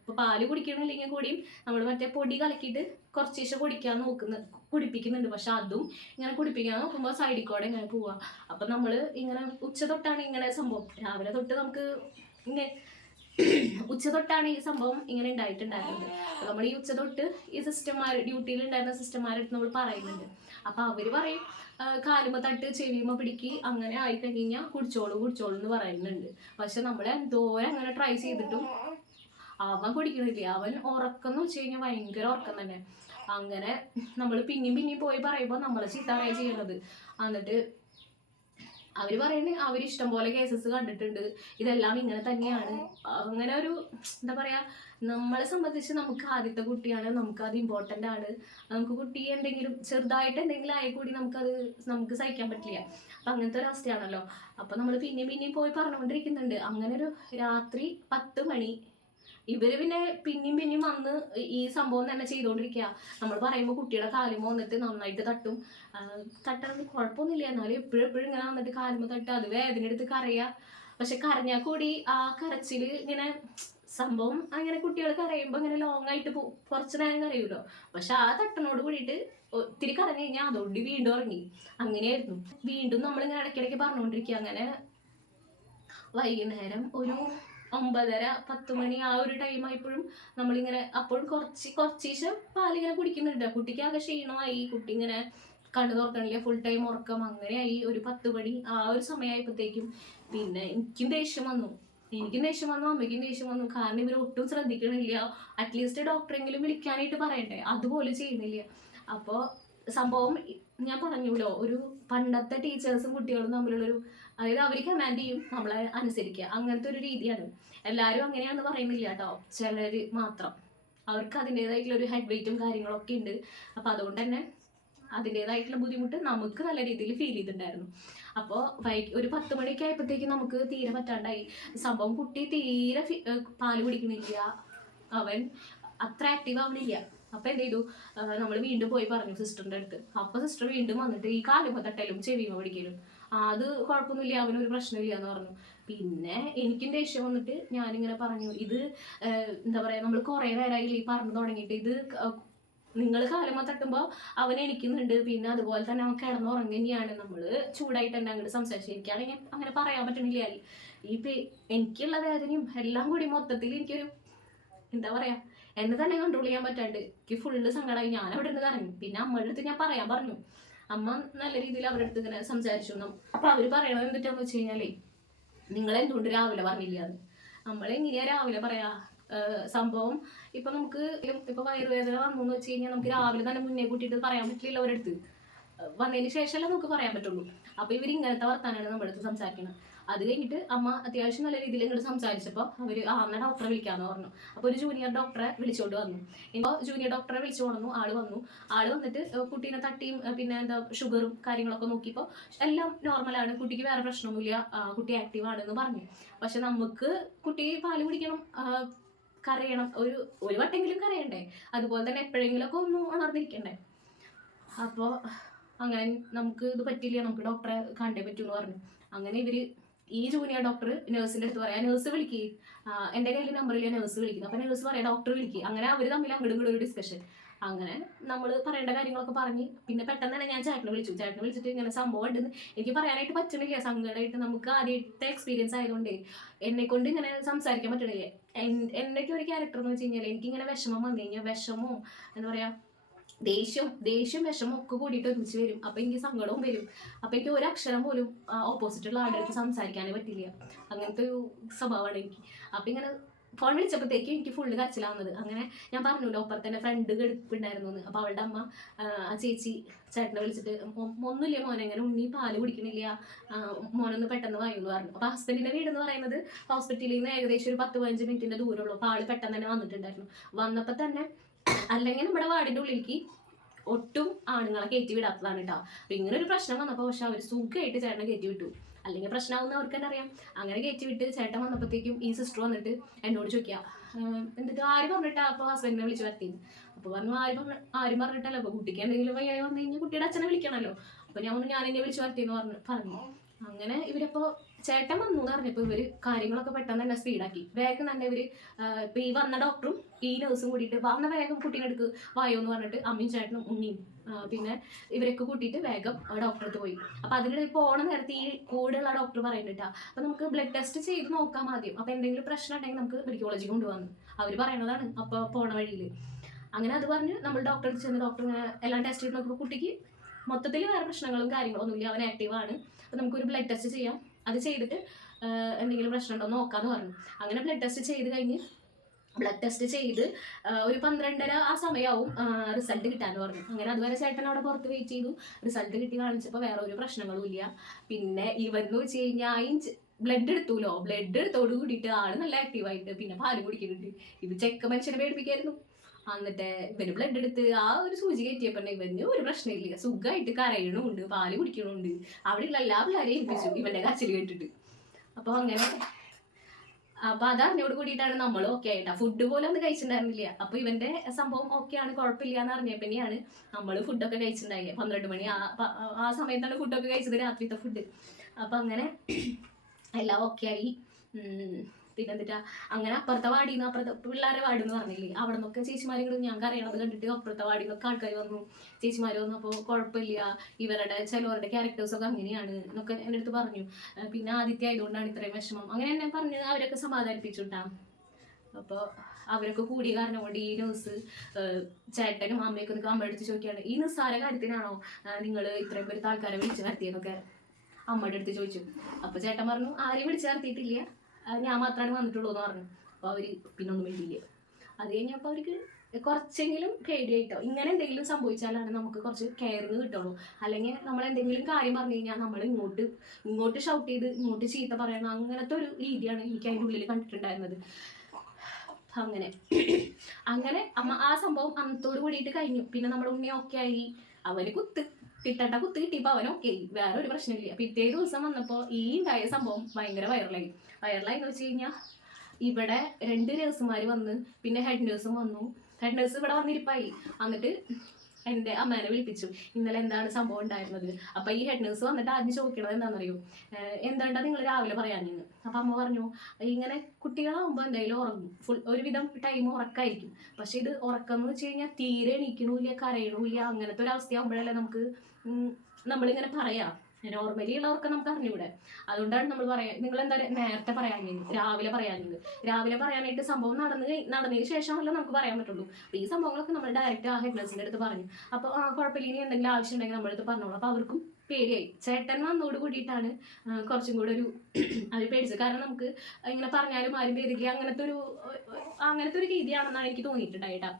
ഇപ്പൊ പാല് കുടിക്കണില്ലെങ്കിൽ കൂടിയും നമ്മൾ മറ്റേ പൊടി കലക്കിയിട്ട് കുറച്ചേശ്ശെ കുടിപ്പിക്കുന്നുണ്ട്. പക്ഷെ അതും ഇങ്ങനെ കുടിപ്പിക്കാൻ നോക്കുമ്പോൾ സൈഡിൽ കൂടെ ഇങ്ങനെ പോവാ. അപ്പൊ നമ്മള് ഇങ്ങനെ ഉച്ച തൊട്ടാണ് ഇങ്ങനെ സംഭവം. രാവിലെ തൊട്ട് നമുക്ക് ഇങ്ങനെ ഉച്ച തൊട്ടാണ് ഈ സംഭവം ഇങ്ങനെ ഉണ്ടായിട്ടുണ്ടായിരുന്നത്. അപ്പൊ നമ്മൾ ഈ ഉച്ച തൊട്ട് ഈ ഡ്യൂട്ടിയിൽ ഉണ്ടായിരുന്ന സിസ്റ്റർമാരെടുത്ത് നമ്മൾ പറയുന്നുണ്ട്. അപ്പൊ അവര് പറയും കാലുമ തട്ട് ചെവിയുമ പിടിക്ക്, അങ്ങനെ ആയി കഴിഞ്ഞാൽ കുടിച്ചോളൂ എന്ന് പറയുന്നുണ്ട്. പക്ഷെ നമ്മൾ എന്തോരം അങ്ങനെ ട്രൈ ചെയ്തിട്ടും അവൻ കുടിക്കണില്ല. അവൻ ഉറക്കം എന്ന് വെച്ച് കഴിഞ്ഞാൽ ഭയങ്കര ഉറക്കം തന്നെ. അങ്ങനെ നമ്മൾ പിന്നെയും പോയി പറയുമ്പോൾ നമ്മളെ ചീത്തറിയാ ചെയ്യണത്. എന്നിട്ട് അവര് പറയുന്നത് അവരിഷ്ടം പോലെ കേസസ് കണ്ടിട്ടുണ്ട്, ഇതെല്ലാം ഇങ്ങനെ തന്നെയാണ്. അങ്ങനെ ഒരു എന്താ പറയാ, നമ്മളെ സംബന്ധിച്ച് നമുക്ക് ആദ്യത്തെ കുട്ടിയാണ്, നമുക്കത് ഇമ്പോർട്ടൻ്റ് ആണ്. നമുക്ക് കുട്ടി എന്തെങ്കിലും ചെറുതായിട്ട് എന്തെങ്കിലും ആയി കൂടി നമുക്ക് സഹിക്കാൻ പറ്റില്ല. അപ്പം അങ്ങനത്തെ ഒരു അവസ്ഥയാണല്ലോ. അപ്പം നമ്മൾ പിന്നെയും പോയി പറഞ്ഞുകൊണ്ടിരിക്കുന്നുണ്ട്. അങ്ങനെ ഒരു രാത്രി 10 മണി ഇവര് പിന്നെ പിന്നെയും വന്ന് ഈ സംഭവം തന്നെ ചെയ്തുകൊണ്ടിരിക്കുക. നമ്മൾ പറയുമ്പോൾ കുട്ടിയുടെ കാലുമ വന്നിട്ട് നന്നായിട്ട് തട്ടണമെങ്കിൽ കുഴപ്പമൊന്നുമില്ല, എന്നാലും എപ്പോഴും ഇങ്ങനെ വന്നിട്ട് കാലുമ തട്ടുക, അത് വേദന എടുത്ത് കരയുക. പക്ഷെ കരഞ്ഞാൽ കൂടി ആ കരച്ചില് ഇങ്ങനെ സംഭവം അങ്ങനെ കുട്ടികൾ കരയുമ്പോൾ ഇങ്ങനെ ലോങ് ആയിട്ട് കുറച്ച് നേരം കരയൂലോ. പക്ഷെ ആ തട്ടനോട് കൂടിയിട്ട് ഒത്തിരി കരഞ്ഞു കഴിഞ്ഞാൽ അതോടി വീണ്ടും ഉറങ്ങി. അങ്ങനെയായിരുന്നു. വീണ്ടും നമ്മളിങ്ങനെ ഇടയ്ക്കിടയ്ക്ക് പറഞ്ഞുകൊണ്ടിരിക്കുക. അങ്ങനെ വൈകുന്നേരം ഒരു 9:30-10 മണി ആ ഒരു ടൈം ആയപ്പോഴും നമ്മളിങ്ങനെ അപ്പോഴും കുറച്ചീശെ പാലിങ്ങനെ കുടിക്കുന്നുണ്ട്. കുട്ടിക്ക് ആകെ ക്ഷീണമായി, കുട്ടി ഇങ്ങനെ കണ്ണു തുറക്കണില്ല, ഫുൾ ടൈം ഉറക്കം. അങ്ങനെയായി ഒരു 10 മണി ആ ഒരു സമയമായപ്പോഴത്തേക്കും പിന്നെ എനിക്കും ദേഷ്യം വന്നു, അമ്മയ്ക്കും ദേഷ്യം വന്നു. കാരണം ഇവർ ഒട്ടും ശ്രദ്ധിക്കണില്ല. അറ്റ്ലീസ്റ്റ് ഡോക്ടറെങ്കിലും വിളിക്കാനായിട്ട് പറയണ്ടേ, അതുപോലെ ചെയ്യുന്നില്ല. അപ്പോൾ സംഭവം ഞാൻ പറഞ്ഞല്ലോ, ഒരു പണ്ടത്തെ ടീച്ചേഴ്സും കുട്ടികളും തമ്മിലുള്ളൊരു, അതായത് അവർ കമാൻഡ് ചെയ്യും, നമ്മളെ അനുസരിക്കുക, അങ്ങനത്തെ ഒരു രീതിയാണ്. എല്ലാവരും അങ്ങനെയാണെന്ന് പറയുന്നില്ല കേട്ടോ, ചിലർ മാത്രം. അവർക്ക് അതിൻ്റെതായിട്ടുള്ള ഒരു ഹെഡ് വെയിറ്റും കാര്യങ്ങളൊക്കെ ഉണ്ട്. അപ്പം അതുകൊണ്ട് തന്നെ അതിൻ്റെതായിട്ടുള്ള ബുദ്ധിമുട്ട് നമുക്ക് നല്ല രീതിയിൽ ഫീൽ ചെയ്തിട്ടുണ്ടായിരുന്നു. അപ്പോൾ ഒരു 10 മണിയൊക്കെ ആയപ്പോഴത്തേക്കും നമുക്ക് തീരെ പറ്റാണ്ടായി സംഭവം. കുട്ടി തീരെ പാല് കുടിക്കണില്ല, അവൻ അത്ര ആക്റ്റീവ് ആവണില്ല. അപ്പം എന്ത് ചെയ്തു, നമ്മൾ വീണ്ടും പോയി പറഞ്ഞു സിസ്റ്ററിൻ്റെ അടുത്ത്. അപ്പോൾ സിസ്റ്റർ വീണ്ടും വന്നിട്ട് ഈ കാലുമ തട്ടലും ചെവിയുമ പിടിക്കലും അത് കുഴപ്പമൊന്നുമില്ല, അവനൊരു പ്രശ്നമില്ല എന്ന് പറഞ്ഞു. പിന്നെ എനിക്കും ദേഷ്യം വന്നിട്ട് ഞാനിങ്ങനെ പറഞ്ഞു, ഇത് എന്താ പറയുക, നമ്മൾ കുറേ നേരമായി ഈ പറഞ്ഞു തുടങ്ങിയിട്ട്, ഇത് നിങ്ങൾ കാലുമ തട്ടുമ്പോൾ അവൻ എണിക്കുന്നുണ്ട്, പിന്നെ അതുപോലെ തന്നെ അവൻ കിടന്നുറങ്ങി തന്നെയാണ്. നമ്മൾ ചൂടായിട്ട് തന്നെ അങ്ങോട്ട് സംസാരിച്ചിരിക്കുകയാണെങ്കിൽ അങ്ങനെ പറയാൻ പറ്റണില്ല. എനിക്കുള്ള വേദനയും എല്ലാം കൂടി മൊത്തത്തിൽ എനിക്കൊരു എന്താ പറയാ, എന്നെ തന്നെ കൺട്രോൾ ചെയ്യാൻ പറ്റാണ്ട് എനിക്ക് ഫുള്ള് സങ്കടമായി. ഞാൻ അവിടെ നിന്ന് കരഞ്ഞു. പിന്നെ അമ്മയുടെ അടുത്ത് ഞാൻ പറയാൻ പറഞ്ഞു. അമ്മ നല്ല രീതിയിൽ അവരുടെ അടുത്ത് ഇങ്ങനെ സംസാരിച്ചു. അപ്പൊ അവര് പറയണത് എന്തിട്ടാന്ന് വെച്ച് കഴിഞ്ഞാലേ, നിങ്ങൾ എന്തുകൊണ്ട് രാവിലെ പറഞ്ഞില്ല എന്ന്. നമ്മളെങ്ങനെയാ രാവിലെ പറയാ സംഭവം. ഇപ്പൊ നമുക്ക് ഇപ്പൊ വയറുവേദന വന്നു എന്ന് വെച്ച് കഴിഞ്ഞാൽ നമുക്ക് രാവിലെ തന്നെ മുന്നേ കൂട്ടിയിട്ട് പറയാൻ പറ്റില്ല. അവരടുത്ത് വന്നതിന് ശേഷമല്ലേ നമുക്ക് പറയാൻ പറ്റുള്ളൂ. അപ്പൊ ഇങ്ങനത്തെ വർത്താനാണ് നമ്മുടെ അടുത്ത് സംസാരിക്കുന്നത്. അത് കഴിഞ്ഞിട്ട് അമ്മ അത്യാവശ്യം നല്ല രീതിയിൽ ഇങ്ങോട്ട് സംസാരിച്ചപ്പോൾ അവർ അന്ന് ഡോക്ടറെ വിളിക്കാമെന്ന് പറഞ്ഞു. അപ്പോൾ ഒരു ജൂനിയർ ഡോക്ടറെ വിളിച്ചുകൊണ്ട് വന്നു. ഇപ്പോൾ ജൂനിയർ ഡോക്ടറെ വിളിച്ചു കൊണ്ടു ആള് വന്നിട്ട് കുട്ടീനെ തട്ടിയും പിന്നെ എന്താ ഷുഗറും കാര്യങ്ങളൊക്കെ നോക്കിയപ്പോൾ എല്ലാം നോർമലാണ്, കുട്ടിക്ക് വേറെ പ്രശ്നമൊന്നുമില്ല, കുട്ടി ആക്റ്റീവ് ആണെന്ന് പറഞ്ഞു. പക്ഷെ നമുക്ക് കുട്ടി പാല് കുടിക്കണം, കരയണം, ഒരു വട്ടെങ്കിലും കരയണ്ടേ, അതുപോലെ തന്നെ എപ്പോഴെങ്കിലുമൊക്കെ ഒന്ന് ഉണർന്നിരിക്കണ്ടേ. അപ്പോൾ അങ്ങനെ നമുക്ക് ഇത് പറ്റില്ല, നമുക്ക് ഡോക്ടറെ കണ്ടേ പറ്റൂ എന്ന് പറഞ്ഞു. അങ്ങനെ ഇവര് ഈ ജൂനിയർ ഡോക്ടർ നഴ്സിന്റെ അടുത്ത് പറയാം, നഴ്സ് വിളിക്കുക, എൻ്റെ കയ്യിൽ നമ്പറിൽ നഴ്സ് വിളിക്കുന്നു. അപ്പൊ നഴ്സ് പറയാം ഡോക്ടർ വിളിക്കുക. അങ്ങനെ അവർ തമ്മിൽ അങ്ങോട്ടും ഇങ്ങോട്ടും ഒരു ഡിസ്കഷൻ. അങ്ങനെ നമ്മൾ പറയേണ്ട കാര്യങ്ങളൊക്കെ പറഞ്ഞ് പിന്നെ പെട്ടെന്ന് തന്നെ ഞാൻ ചേട്ടനെ വിളിച്ചിട്ട് ഇങ്ങനെ സംഭവം ഉണ്ടെന്ന് എനിക്ക് പറയാനായിട്ട് പറ്റണില്ല, സങ്കടമായിട്ട്. നമുക്ക് ആദ്യത്തെ എക്സ്പീരിയൻസ് ആയതുകൊണ്ട് എന്നെ കൊണ്ട് ഇങ്ങനെ സംസാരിക്കാൻ പറ്റണില്ല. എൻ്റെ ഒരു ക്യാരക്ടർ എന്ന് വെച്ച് കഴിഞ്ഞാൽ എനിക്കിങ്ങനെ വിഷമം വന്നു കഴിഞ്ഞാൽ വിഷമവും എന്താ പറയാ ദേഷ്യം വിഷമം ഒക്കെ കൂടിയിട്ട് ഒരുമിച്ച് വരും. അപ്പൊ എനിക്ക് സങ്കടവും വരും. അപ്പൊ എനിക്ക് ഒരു അക്ഷരം പോലും ഓപ്പോസിറ്റുള്ള ആളുടെ അടുത്ത് സംസാരിക്കാനേ പറ്റില്ല. അങ്ങനത്തെ ഒരു സ്വഭാവമാണ് എനിക്ക്. അപ്പൊ ഇങ്ങനെ ഫോൺ വിളിച്ചപ്പോഴത്തേക്കും എനിക്ക് ഫുള്ള് കരച്ചിലാവുന്നത്. അങ്ങനെ ഞാൻ പറഞ്ഞല്ലോ ഒപ്പറത്തെ ഫ്രണ്ട് ഗൾഫുണ്ടായിരുന്നു എന്ന്. അപ്പൊ അവളുടെ അമ്മ ആ ചേച്ചി ചേട്ടനെ വിളിച്ചിട്ട് ഒന്നുമില്ല മോനെ, ഇങ്ങനെ ഉണ്ണി പാല് കുടിക്കണില്ല, മോനൊന്ന് പെട്ടെന്ന് വായുന്ന് പറഞ്ഞു. അപ്പൊ ഹസ്ബൻഡിന്റെ വീട് എന്ന് പറയുന്നത് ഹോസ്പിറ്റലിൽ നിന്ന് ഏകദേശം ഒരു 10-15 മിനിറ്റിന്റെ ദൂരമുള്ളൂ. അപ്പൊ ആള് പെട്ടെന്ന് തന്നെ വന്നിട്ടുണ്ടായിരുന്നു. വന്നപ്പോ തന്നെ അല്ലെങ്കിൽ നമ്മുടെ വാർഡിന്റെ ഉള്ളിലേക്ക് ഒട്ടും ആണുങ്ങളെ കയറ്റി വിടാത്തതാണ് കേട്ടോ. അപ്പൊ ഇങ്ങനെ ഒരു പ്രശ്നം വന്നപ്പോൾ പക്ഷെ അവർ സുഖമായിട്ട് ചേട്ടനെ കയറ്റി വിട്ടു. അല്ലെങ്കിൽ പ്രശ്നമാവുന്ന അവർക്ക് തന്നെ അറിയാം. അങ്ങനെ കയറ്റി വിട്ട് ചേട്ടൻ വന്നപ്പോഴത്തേക്കും ഈ സിസ്റ്റർ വന്നിട്ട് എന്നോട് ചോദിക്കുക, എന്നിട്ട് ആര് പറഞ്ഞിട്ടാ അപ്പോൾ ഹസ്ബൻഡിനെ വിളിച്ച് വരുത്തിയത്. അപ്പോൾ പറഞ്ഞു ആരും പറഞ്ഞിട്ടല്ലോ, അപ്പോൾ കുട്ടിക്ക് എന്തെങ്കിലും വയ്യായി വന്നു കഴിഞ്ഞാൽ കുട്ടിയുടെ അച്ഛനെ വിളിക്കണമല്ലോ. അപ്പോൾ ഞാൻ എന്നെ വിളിച്ച് വരുത്തിയെന്ന് പറഞ്ഞു. അങ്ങനെ ഇവരിപ്പോൾ ചേട്ടൻ വന്നു എന്ന് പറഞ്ഞപ്പോൾ ഇവർ കാര്യങ്ങളൊക്കെ പെട്ടെന്ന് തന്നെ സ്പീഡാക്കി. വേഗം തന്നെ ഇവർ ഇപ്പം ഈ വന്ന ഡോക്ടറും ഈ നഴ്സും കൂടിയിട്ട് വന്ന വേഗം കുട്ടീനെ എടുക്ക് വായോ എന്ന് പറഞ്ഞിട്ട് അമ്മയും ചേട്ടനും ഉണ്ണിയും പിന്നെ ഇവരൊക്കെ കൂട്ടിയിട്ട് വേഗം ഡോക്ടറെ അടുത്ത് പോയി. അപ്പം അതിനിടെ പോണ നേരത്തെ ഈ കൂടെയുള്ള ഡോക്ടർ പറയുന്നുണ്ടാ, അപ്പം നമുക്ക് ബ്ലഡ് ടെസ്റ്റ് ചെയ്ത് നോക്കാം ആദ്യം. അപ്പം എന്തെങ്കിലും പ്രശ്നം ഉണ്ടെങ്കിൽ നമുക്ക് മെഡിക്കൽ കോളേജിൽ കൊണ്ടുപോകാമെന്ന് അവർ പറയണതാണ് അപ്പോൾ പോണ വഴിയിൽ. അങ്ങനെ അത് പറഞ്ഞ് നമ്മൾ ഡോക്ടറെ അടുത്ത് ചെന്ന് ഡോക്ടർ ഇങ്ങനെ എല്ലാം ടെസ്റ്റ് ചെയ്ത് നോക്കുമ്പോൾ കുട്ടിക്ക് മൊത്തത്തിൽ വേറെ പ്രശ്നങ്ങളും കാര്യങ്ങളൊന്നുമില്ല, അവൻ ആക്റ്റീവാണ്. അപ്പം നമുക്കൊരു ബ്ലഡ് ടെസ്റ്റ് ചെയ്യാം, അത് ചെയ്തിട്ട് എന്തെങ്കിലും പ്രശ്നം ഉണ്ടോ നോക്കാമെന്ന് പറഞ്ഞു. അങ്ങനെ ബ്ലഡ് ടെസ്റ്റ് ചെയ്ത് കഴിഞ്ഞ് ഒരു 12:30 ആ സമയമാവും റിസൾട്ട് കിട്ടാന്ന് പറഞ്ഞു. അങ്ങനെ അതുവരെ ചേട്ടൻ അവിടെ പുറത്ത് വെയിറ്റ് ചെയ്തു. റിസൾട്ട് കിട്ടി കാണിച്ചപ്പോൾ വേറെ ഒരു പ്രശ്നങ്ങളും ഇല്ല. പിന്നെ ഇവന്ന് വെച്ച് കഴിഞ്ഞാൽ ബ്ലഡ് എടുത്തോട് കൂടിയിട്ട് ആള് നല്ല ആക്റ്റീവായിട്ട് പിന്നെ പാല് കുടിക്കുന്നുണ്ട്. ഇത് ചെക്ക മനുഷ്യനെ പേടിപ്പിക്കായിരുന്നു. എന്നിട്ട് ഇവന് ബ്ലഡ് എടുത്ത് ആ ഒരു സൂചി കയറ്റിയപ്പോൾ ഇവന് ഒരു പ്രശ്നമില്ല, സുഖമായിട്ട് കരയണമുണ്ട്, പാല് കുടിക്കണമുണ്ട്. അവിടെയുള്ള എല്ലാ പിള്ളേരെയും ഏൽപ്പിച്ചു ഇവന്റെ കരച്ചിൽ കേട്ടിട്ട്. അപ്പോൾ അങ്ങനെ അപ്പൊ അതറിഞ്ഞോട് കൂടിയിട്ടാണ് നമ്മൾ ഓക്കെ ആയിട്ടാ. ഫുഡ് പോലും ഒന്നും കഴിച്ചിട്ടുണ്ടായിരുന്നില്ല. അപ്പൊ ഇവന്റെ സംഭവം ഓക്കെയാണ്, കുഴപ്പമില്ല എന്ന് അറിഞ്ഞപ്പിന്നെയാണ് നമ്മൾ ഫുഡൊക്കെ കഴിച്ചിട്ടുണ്ടായി. 12 മണി ആ സമയത്താണ് ഫുഡൊക്കെ കഴിച്ചത്, രാത്രിത്തെ ഫുഡ്. അപ്പൊ അങ്ങനെ എല്ലാം ഓക്കെ ആയി. പിന്നെന്തിട്ടാ അങ്ങനെ അപ്പുറത്തെ വാടിന്ന് അപ്പുറത്തെ പിള്ളേരെ വാടെന്ന് പറഞ്ഞില്ലേ, അവിടെ നിന്നൊക്കെ ചേച്ചിമാരും ഞങ്ങൾക്ക് അറിയണത് കണ്ടിട്ട് അപ്പുറത്തെ വാടിൽ നിന്നൊക്കെ ആൾക്കാർ വന്നു. ചേച്ചിമാർ വന്നു. അപ്പോൾ കുഴപ്പമില്ല, ഇവരുടെ ചിലവരുടെ ക്യാരക്ടേഴ്സൊക്കെ അങ്ങനെയാണ് എന്നൊക്കെ എൻ്റെ അടുത്ത് പറഞ്ഞു. പിന്നെ ആദിത്യ ആയതുകൊണ്ടാണ് ഇത്രയും വിഷമം അങ്ങനെ എന്നെ പറഞ്ഞ് അവരൊക്കെ സമാധാനിപ്പിച്ചുട്ടാ. അപ്പോൾ അവരൊക്കെ കൂടിയ കാരണം കൊണ്ട് ഈ ന്യൂസ് ചേട്ടനും അമ്മയൊക്കെ നിൽക്കുക അമ്മ എടുത്ത് ചോദിക്കുകയാണ്, ഈ നിസ്സാര കാര്യത്തിനാണോ നിങ്ങൾ ഇത്രയും പേര് ആൾക്കാരെ വിളിച്ച് വരുത്തിയെന്നൊക്കെ അമ്മയുടെ അടുത്ത് ചോദിച്ചു. അപ്പോൾ ചേട്ടൻ പറഞ്ഞു ആരെയും വിളിച്ച് വരുത്തിയിട്ടില്ല, ഞാൻ മാത്രമാണ് വന്നിട്ടുള്ളൂ എന്ന് പറഞ്ഞു. അപ്പോൾ അവർ പിന്നെ ഒന്നും വേണ്ടിയില്ല. അത് കഴിഞ്ഞപ്പോൾ അവർക്ക് കുറച്ചെങ്കിലും പേടിയായിട്ടോ. ഇങ്ങനെ എന്തെങ്കിലും സംഭവിച്ചാലാണ് നമുക്ക് കുറച്ച് കെയറിങ് കിട്ടുള്ളൂ. അല്ലെങ്കിൽ നമ്മൾ എന്തെങ്കിലും കാര്യം പറഞ്ഞു കഴിഞ്ഞാൽ നമ്മൾ ഇങ്ങോട്ട് ഷൗട്ട് ചെയ്ത് ഇങ്ങോട്ട് ചീത്ത പറയണം, അങ്ങനത്തെ ഒരു രീതിയാണ് എനിക്ക് അതിൻ്റെ ഉള്ളിൽ കണ്ടിട്ടുണ്ടായിരുന്നത്. അങ്ങനെ അമ്മ ആ സംഭവം അന്നത്തോട് കൂടിയിട്ട് കഴിഞ്ഞു. പിന്നെ നമ്മുടെ ഉണ്ണി ഓക്കെ ആയി, അവന് കിട്ടേണ്ട കുത്ത് കിട്ടിയപ്പോൾ അവൻ ഓക്കെ ആയി, വേറെ ഒരു പ്രശ്നമില്ല. പിറ്റേ ദിവസം വന്നപ്പോൾ ഈ ഉണ്ടായ സംഭവം ഭയങ്കര വൈറലായി എന്ന് വെച്ച് കഴിഞ്ഞാൽ ഇവിടെ 2 നഴ്സുമാർ വന്ന് പിന്നെ ഹെഡ് നേഴ്സും വന്നു. ഹെഡ് നേഴ്സ് ഇവിടെ വന്നിരിപ്പായി. എന്നിട്ട് എൻ്റെ അമ്മേനെ വിളിപ്പിച്ചു, ഇന്നലെ എന്താണ് സംഭവം ഉണ്ടായിരുന്നത്. അപ്പം ഈ ഹെഡ് നേഴ്സ് വന്നിട്ട് ആദ്യം ചോദിക്കണത് എന്താണെന്നറിയോ, എന്താണ്ടാ നിങ്ങൾ രാവിലെ പറയാനിന്ന്. അപ്പം അമ്മ പറഞ്ഞു ഇങ്ങനെ കുട്ടികളാകുമ്പോൾ എന്തായാലും ഉറങ്ങും, ഒരുവിധം ടൈം ഉറക്കമായിരിക്കും. പക്ഷെ ഇത് ഉറക്കം എന്ന് വെച്ച് കഴിഞ്ഞാൽ തീരെ എണീക്കണില്ല, കരയണില്ല, അങ്ങനത്തെ ഒരു അവസ്ഥയാകുമ്പോഴല്ലേ നമ്മളിങ്ങനെ പറയാം. നോർമലി ഉള്ളവർക്ക് നമുക്ക് അറിഞ്ഞൂടെ. അതുകൊണ്ടാണ് നമ്മൾ പറയാം നിങ്ങൾ എന്താ നേരത്തെ രാവിലെ പറയാനായിട്ട് സംഭവം നടന്നതിന് ശേഷമല്ല നമുക്ക് പറയാൻ പറ്റുള്ളൂ. അപ്പോൾ ഈ സംഭവങ്ങളൊക്കെ നമ്മൾ ഡയറക്റ്റ് ആ ഹെഡ് നഴ്സിൻ്റെ അടുത്ത് പറഞ്ഞു. അപ്പോൾ കുഴപ്പമില്ല, ഇനി എന്തെങ്കിലും ആവശ്യം ഉണ്ടെങ്കിൽ നമ്മളടുത്ത് പറഞ്ഞോളൂ. അപ്പോൾ അവർക്കും പേടിയായി. ചേട്ടൻ വന്നോട് കൂടിയിട്ടാണ് കുറച്ചും കൂടെ ഒരു അവർ പേടിച്ചത്. കാരണം നമുക്ക് ഇങ്ങനെ പറഞ്ഞാലും ആരും പേടിക്കുക അങ്ങനത്തെ ഒരു രീതിയാണെന്നാണ് എനിക്ക് തോന്നിയിട്ടുണ്ടായിട്ടാ.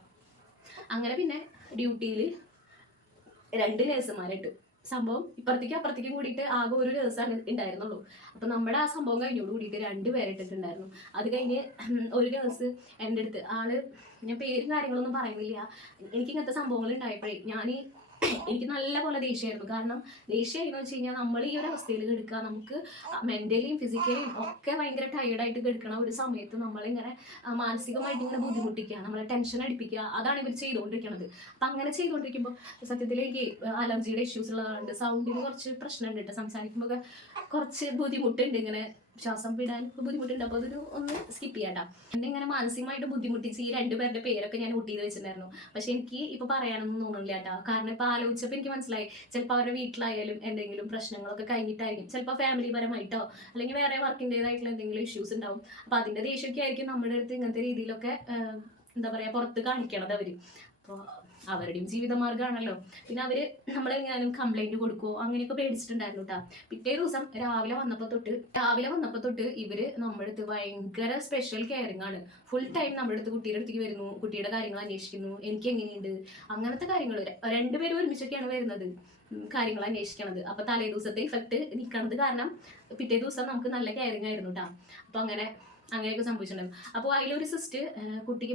അങ്ങനെ പിന്നെ ഡ്യൂട്ടിയിൽ 2 നഴ്സുമാരായിട്ട് സംഭവം ഇപ്പുറത്തേക്കും അപ്പുറത്തേക്കും കൂടിയിട്ട് ആകെ ഒരു നഴ്സാണ് ഉണ്ടായിരുന്നുള്ളൂ. അപ്പം നമ്മുടെ ആ സംഭവം കഴിഞ്ഞോട് കൂടിയിട്ട് 2 പേരിട്ടിട്ടുണ്ടായിരുന്നു. അത് കഴിഞ്ഞ് ഒരു നഴ്സ് എൻ്റെ അടുത്ത് ഞാൻ പേരും കാര്യങ്ങളൊന്നും പറയുന്നില്ല, എനിക്ക് ഇങ്ങനത്തെ സംഭവങ്ങൾ ഉണ്ടായപ്പോഴേ ഞാൻ എനിക്ക് നല്ല പോലെ ദേഷ്യമായിരുന്നു. കാരണം ദേഷ്യമായിരുന്നു വെച്ച് കഴിഞ്ഞാൽ നമ്മൾ ഈ ഒരു അവസ്ഥയിൽ കിടക്കുക, നമുക്ക് മെന്റലിയും ഫിസിക്കലിയും ഒക്കെ ഭയങ്കര ടയർഡായിട്ട് കിടക്കണ ഒരു സമയത്ത് നമ്മളിങ്ങനെ മാനസികമായിട്ട് ഇങ്ങനെ ബുദ്ധിമുട്ടിക്കുക, നമ്മളെ ടെൻഷൻ അടിപ്പിക്കുക, അതാണ് ഇവർ ചെയ്തുകൊണ്ടിരിക്കുന്നത്. അപ്പം അങ്ങനെ ചെയ്തുകൊണ്ടിരിക്കുമ്പോൾ സത്യത്തിൽ എനിക്ക് അലർജിയുടെ ഇഷ്യൂസ് ഉള്ളതുകൊണ്ട് സൗണ്ടിന് കുറച്ച് പ്രശ്നമുണ്ട് കേട്ടോ. സംസാരിക്കുമ്പോൾ കുറച്ച് ബുദ്ധിമുട്ടുണ്ട്, ഇങ്ങനെ ശ്വാസം വിടാൻ ബുദ്ധിമുട്ടുണ്ട്. അപ്പോൾ അതൊരു ഒന്ന് സ്കിപ്പ് ചെയ്യാട്ടാ. എന്നെ ഇങ്ങനെ മാനസികമായിട്ട് ബുദ്ധിമുട്ടിച്ച് ഈ രണ്ടുപേരുടെ പേരൊക്കെ ഞാൻ നോട്ട് ചെയ്ത് വെച്ചിട്ടുണ്ടായിരുന്നു. പക്ഷെ എനിക്ക് ഇപ്പോൾ പറയാനൊന്നും തോന്നുന്നില്ല കേട്ടോ. കാരണം ഇപ്പോൾ ആലോചിച്ചപ്പോൾ എനിക്ക് മനസ്സിലായി, ചിലപ്പോൾ അവരുടെ വീട്ടിലായാലും എന്തെങ്കിലും പ്രശ്നങ്ങളൊക്കെ കഴിഞ്ഞിട്ടായിരിക്കും, ചിലപ്പോൾ ഫാമിലി പരമായിട്ടോ അല്ലെങ്കിൽ വേറെ വർക്കിൻ്റെതായിട്ടുള്ള എന്തെങ്കിലും ഇഷ്യൂസ് ഉണ്ടാവും. അപ്പോൾ അതിൻ്റെ ദേഷ്യമൊക്കെ ആയിരിക്കും നമ്മുടെ അടുത്ത് ഇങ്ങനത്തെ രീതിയിലൊക്കെ എന്താ പറയുക പുറത്ത് കാണിക്കണത് അവർ. അപ്പോൾ അവരുടെയും ജീവിതമാർഗ്ഗമാണല്ലോ. പിന്നെ അവർ നമ്മളെങ്ങാനും കംപ്ലൈൻറ്റ് കൊടുക്കുമോ അങ്ങനെയൊക്കെ പേടിച്ചിട്ടുണ്ടായിരുന്നു കേട്ടോ. പിറ്റേ ദിവസം രാവിലെ വന്നപ്പോൾ തൊട്ട് ഇവർ നമ്മുടെ അടുത്ത് ഭയങ്കര സ്പെഷ്യൽ കെയറിങ് ആണ്. ഫുൾ ടൈം നമ്മുടെ അടുത്ത് കുട്ടിയുടെ അടുത്തേക്ക് വരുന്നു, കുട്ടിയുടെ കാര്യങ്ങൾ അന്വേഷിക്കുന്നു, എനിക്ക് എങ്ങനെയുണ്ട് അങ്ങനത്തെ കാര്യങ്ങൾ. രണ്ടുപേരും ഒരുമിച്ചൊക്കെയാണ് വരുന്നത്, കാര്യങ്ങൾ അന്വേഷിക്കണത്. അപ്പോൾ തലേ ദിവസത്തെ ഇഫക്റ്റ് നിൽക്കണത് കാരണം പിറ്റേ ദിവസം നമുക്ക് നല്ല കെയറിങ് ആയിരുന്നു കേട്ടോ. അപ്പോൾ അങ്ങനെയൊക്കെ സംഭവിച്ചിട്ടുണ്ടായിരുന്നു. അപ്പോൾ അതിലൊരു സിസ്റ്റ് കുട്ടിക്ക്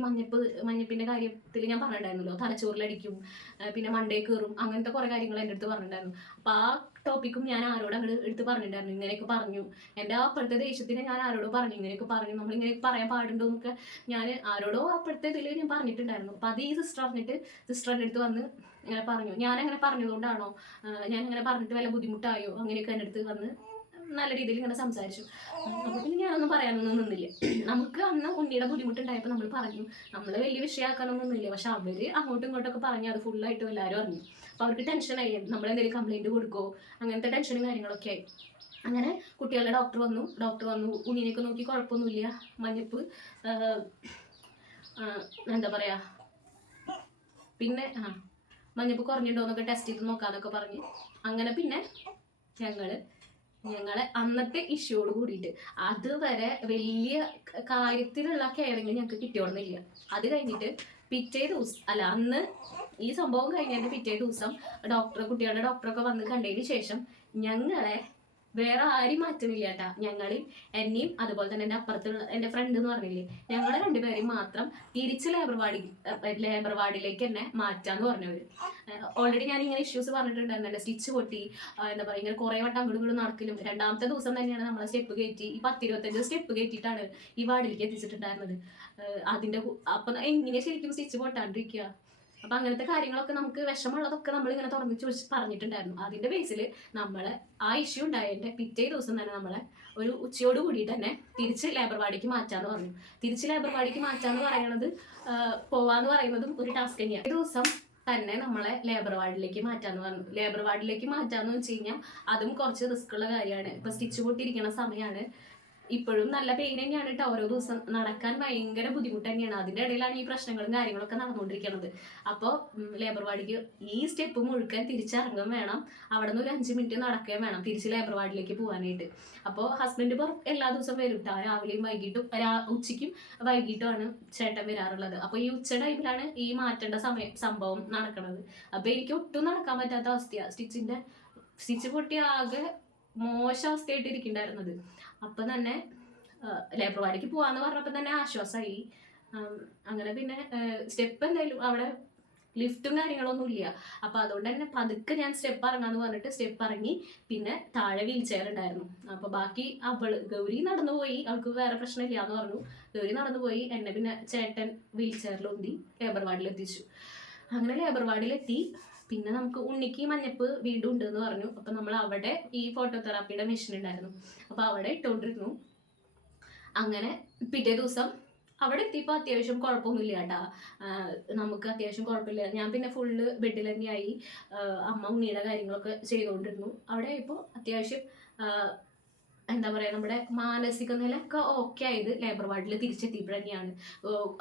മഞ്ഞപ്പിൻ്റെ കാര്യത്തിൽ ഞാൻ പറഞ്ഞിട്ടുണ്ടായിരുന്നല്ലോ, തലച്ചോറിലടിക്കും, പിന്നെ മണ്ടേ കയറും, അങ്ങനത്തെ കുറേ കാര്യങ്ങൾ എൻ്റെ അടുത്ത് പറഞ്ഞിട്ടുണ്ടായിരുന്നു. അപ്പോൾ ആ ടോപ്പിക്കും ഞാൻ ആരോട് അങ്ങോട്ട് എടുത്ത് പറഞ്ഞിട്ടുണ്ടായിരുന്നു. ഇങ്ങനെയൊക്കെ പറഞ്ഞു, എൻ്റെ അപ്പോഴത്തെ ദേഷ്യത്തിന് ഞാൻ ആരോടോ പറഞ്ഞു, ഇങ്ങനെയൊക്കെ പറഞ്ഞു, നമ്മളിങ്ങനെയൊക്കെ പറയാൻ പാടുണ്ടോ എന്നൊക്കെ ഞാൻ ആരോടോ അപ്പോഴത്തെ ഇതിൽ ഞാൻ പറഞ്ഞിട്ടുണ്ടായിരുന്നു. അപ്പോൾ അത് ഈ സിസ്റ്ററിൻ്റെ അടുത്ത് വന്ന് ഇങ്ങനെ പറഞ്ഞു. ഞാനങ്ങനെ പറഞ്ഞതുകൊണ്ടാണോ, ഞാനങ്ങനെ പറഞ്ഞിട്ട് വല്ല ബുദ്ധിമുട്ടായോ അങ്ങനെയൊക്കെ എൻ്റെ അടുത്ത് വന്ന് നല്ല രീതിയിൽ ഇങ്ങനെ സംസാരിച്ചു. അപ്പോൾ പിന്നെ ഞാനൊന്നും പറയാനൊന്നും നിന്നില്ല. നമുക്ക് അന്ന് ഉണ്ണിയുടെ ബുദ്ധിമുട്ടുണ്ടായപ്പോൾ നമ്മൾ പറഞ്ഞു, നമ്മൾ വലിയ വിഷയമാക്കാനൊന്നും നിന്നില്ല. പക്ഷെ അവർ അങ്ങോട്ടും ഇങ്ങോട്ടൊക്കെ പറഞ്ഞു, അത് ഫുള്ളായിട്ടും എല്ലാവരും അറിഞ്ഞു. അപ്പോൾ അവർക്ക് ടെൻഷനായി, നമ്മളെന്തെങ്കിലും കംപ്ലൈൻറ്റ് കൊടുക്കുമോ അങ്ങനത്തെ ടെൻഷനും കാര്യങ്ങളൊക്കെ ആയി. അങ്ങനെ കുട്ടികളുടെ ഡോക്ടർ വന്നു, ഉണ്ണിനെയൊക്കെ നോക്കി കുഴപ്പമൊന്നുമില്ല, മഞ്ഞപ്പ് എന്താ പറയുക, പിന്നെ മഞ്ഞപ്പ് കുറഞ്ഞിട്ടുണ്ടോയെന്നൊക്കെ ടെസ്റ്റ് ചെയ്ത് നോക്കാന്നൊക്കെ പറഞ്ഞ് അങ്ങനെ പിന്നെ ഞങ്ങളെ അന്നത്തെ ഇഷ്യൂയോട് കൂടിയിട്ട് അതുവരെ വലിയ കാര്യത്തിലുള്ള കെയറിങ് ഞങ്ങൾക്ക് കിട്ടിയോളുന്നില്ല. അത് കഴിഞ്ഞിട്ട് പിറ്റേ ദിവസം അന്ന് ഈ സംഭവം കഴിഞ്ഞതിൻ്റെ പിറ്റേ ദിവസം കുട്ടികളുടെ ഡോക്ടറൊക്കെ വന്ന് കണ്ടതിന് ശേഷം ഞങ്ങളെ വേറെ ആരും മാറ്റുന്നില്ല കേട്ടാ. ഞങ്ങളെയും എന്നെയും അതുപോലെ തന്നെ എൻ്റെ അപ്പുറത്തുള്ള എൻ്റെ ഫ്രണ്ട് എന്ന് പറഞ്ഞില്ലേ, ഞങ്ങളെ രണ്ടുപേരെയും മാത്രം തിരിച്ച് ലേബർ വാർഡിലേക്ക് തന്നെ മാറ്റാന്ന് പറഞ്ഞവർ. ഓൾറെഡി ഞാൻ ഇങ്ങനെ ഇഷ്യൂസ് പറഞ്ഞിട്ടുണ്ടായിരുന്നു, എൻ്റെ സ്റ്റിച്ച് പൊട്ടി, എന്താ പറയുക, ഇങ്ങനെ കുറേ വട്ടം അങ്ങോട്ടും ഇങ്ങോട്ടും നടക്കലും. രണ്ടാമത്തെ ദിവസം തന്നെയാണ് നമ്മളെ സ്റ്റെപ്പ് കയറ്റി 10-25 സ്റ്റെപ്പ് കയറ്റിയിട്ടാണ് ഈ വാർഡിലേക്ക് എത്തിച്ചിട്ടുണ്ടായിരുന്നത്. അപ്പം എങ്ങനെ ശരിക്കും സ്റ്റിച്ച് പൊട്ടാണ്ടിരിക്കുക. അപ്പം അങ്ങനത്തെ കാര്യങ്ങളൊക്കെ നമുക്ക് വിഷമമുള്ളതൊക്കെ നമ്മളിങ്ങനെ തുറന്ന് ചോദിച്ച് പറഞ്ഞിട്ടുണ്ടായിരുന്നു. അതിൻ്റെ ബേസിൽ നമ്മൾ ആ ഇഷ്യൂ ഉണ്ടായതിൻ്റെ പിറ്റേ ദിവസം തന്നെ നമ്മളെ ഒരു ഉച്ചയോട് കൂടിയിട്ട് തന്നെ തിരിച്ച് ലേബർ വാർഡിലേക്ക് മാറ്റാന്ന് പറഞ്ഞു. തിരിച്ച് ലേബർ വാർഡിലേക്ക് മാറ്റാന്ന് പോവാന്ന് പറയുന്നതും ഒരു ടാസ്ക് തന്നെയാണ്. ഈ ദിവസം തന്നെ നമ്മളെ ലേബർ വാർഡിലേക്ക് മാറ്റാന്ന് പറഞ്ഞു. ലേബർ വാർഡിലേക്ക് മാറ്റാന്ന് വെച്ച് കഴിഞ്ഞാൽ അതും കുറച്ച് റിസ്ക് ഉള്ള കാര്യമാണ്. ഇപ്പം സ്റ്റിച്ച് പൊട്ടിയിരിക്കുന്ന സമയമാണ്. ഇപ്പോഴും നല്ല പെയിൻ തന്നെയാണ് കേട്ടോ. ഓരോ ദിവസം നടക്കാൻ ഭയങ്കര ബുദ്ധിമുട്ട് തന്നെയാണ്. അതിൻ്റെ ഇടയിലാണ് ഈ പ്രശ്നങ്ങളും കാര്യങ്ങളൊക്കെ നടന്നുകൊണ്ടിരിക്കുന്നത്. അപ്പോൾ ലേബർ വാർഡിലേക്ക് ഈ സ്റ്റെപ്പ് മുഴുക്കാൻ തിരിച്ചിറങ്ങുകയും വേണം, അവിടെ നിന്ന് ഒരു 5 മിനിറ്റ് നടക്കുകയും വേണം തിരിച്ച് ലേബർ വാർഡിലേക്ക് പോകാനായിട്ട്. അപ്പോൾ ഹസ്ബൻഡ് ഇപ്പോൾ എല്ലാ ദിവസവും വരും കേട്ടോ. രാവിലെയും വൈകിട്ടും ഉച്ചയ്ക്കും വൈകിട്ടുമാണ് ചേട്ടൻ വരാറുള്ളത്. അപ്പോൾ ഈ ഉച്ച ടൈമിലാണ് ഈ മാറ്റേണ്ട സംഭവം നടക്കുന്നത്. അപ്പോൾ എനിക്ക് ഒട്ടും നടക്കാൻ പറ്റാത്ത അവസ്ഥയാണ്. സ്റ്റിച്ച് പൊട്ടി ആകെ മോശം അവസ്ഥയായിട്ട് ഇരിക്കുന്നുണ്ടായിരുന്നത്. അപ്പം തന്നെ ലേബർ വാർഡിലേക്ക് പോകാമെന്ന് പറഞ്ഞപ്പോൾ തന്നെ ആശ്വാസമായി. അങ്ങനെ പിന്നെ സ്റ്റെപ്പ് എന്തായാലും അവിടെ ലിഫ്റ്റും കാര്യങ്ങളൊന്നും ഇല്ല. അപ്പോൾ അതുകൊണ്ട് തന്നെ പതുക്കെ ഞാൻ സ്റ്റെപ്പ് ഇറങ്ങാന്ന് പറഞ്ഞിട്ട് സ്റ്റെപ്പ് ഇറങ്ങി. പിന്നെ താഴെ വീൽ ചെയർ ഉണ്ടായിരുന്നു. അപ്പോൾ ബാക്കി ഗൗരി നടന്നു പോയി, അവൾക്ക് വേറെ പ്രശ്നമില്ല എന്ന് പറഞ്ഞു. ഗൗരി നടന്നു പോയി, എന്നെ പിന്നെ ചേട്ടൻ വീൽ ചെയറിലൊന്തി ലേബർ വാർഡിൽ എത്തിച്ചു. അങ്ങനെ ലേബർ വാർഡിലെത്തി. പിന്നെ നമുക്ക് ഉണ്ണിക്ക് മഞ്ഞപ്പ് വീണ്ടും ഉണ്ടെന്ന് പറഞ്ഞു. അപ്പം നമ്മൾ അവിടെ ഈ ഫോട്ടോതെറാപ്പിയുടെ മെഷീൻ ഉണ്ടായിരുന്നു, അപ്പോൾ അവിടെ ഇട്ടുകൊണ്ടിരുന്നു. അങ്ങനെ പിറ്റേ ദിവസം അവിടെ എത്തിയപ്പോൾ അത്യാവശ്യം കുഴപ്പമൊന്നുമില്ല കേട്ടാ. നമുക്ക് അത്യാവശ്യം കുഴപ്പമില്ല. ഞാൻ പിന്നെ ഫുള്ള് ബെഡിൽ തന്നെയായി. അമ്മ ഉണ്ണിയുടെ കാര്യങ്ങളൊക്കെ ചെയ്തുകൊണ്ടിരുന്നു. അവിടെ ഇപ്പോൾ അത്യാവശ്യം എന്താ പറയുക, നമ്മുടെ മാനസിക നിലയൊക്കെ ഓക്കെ ആയത് ലേബർ വാർഡിൽ തിരിച്ചെത്തിയപ്പോൾ തന്നെയാണ്.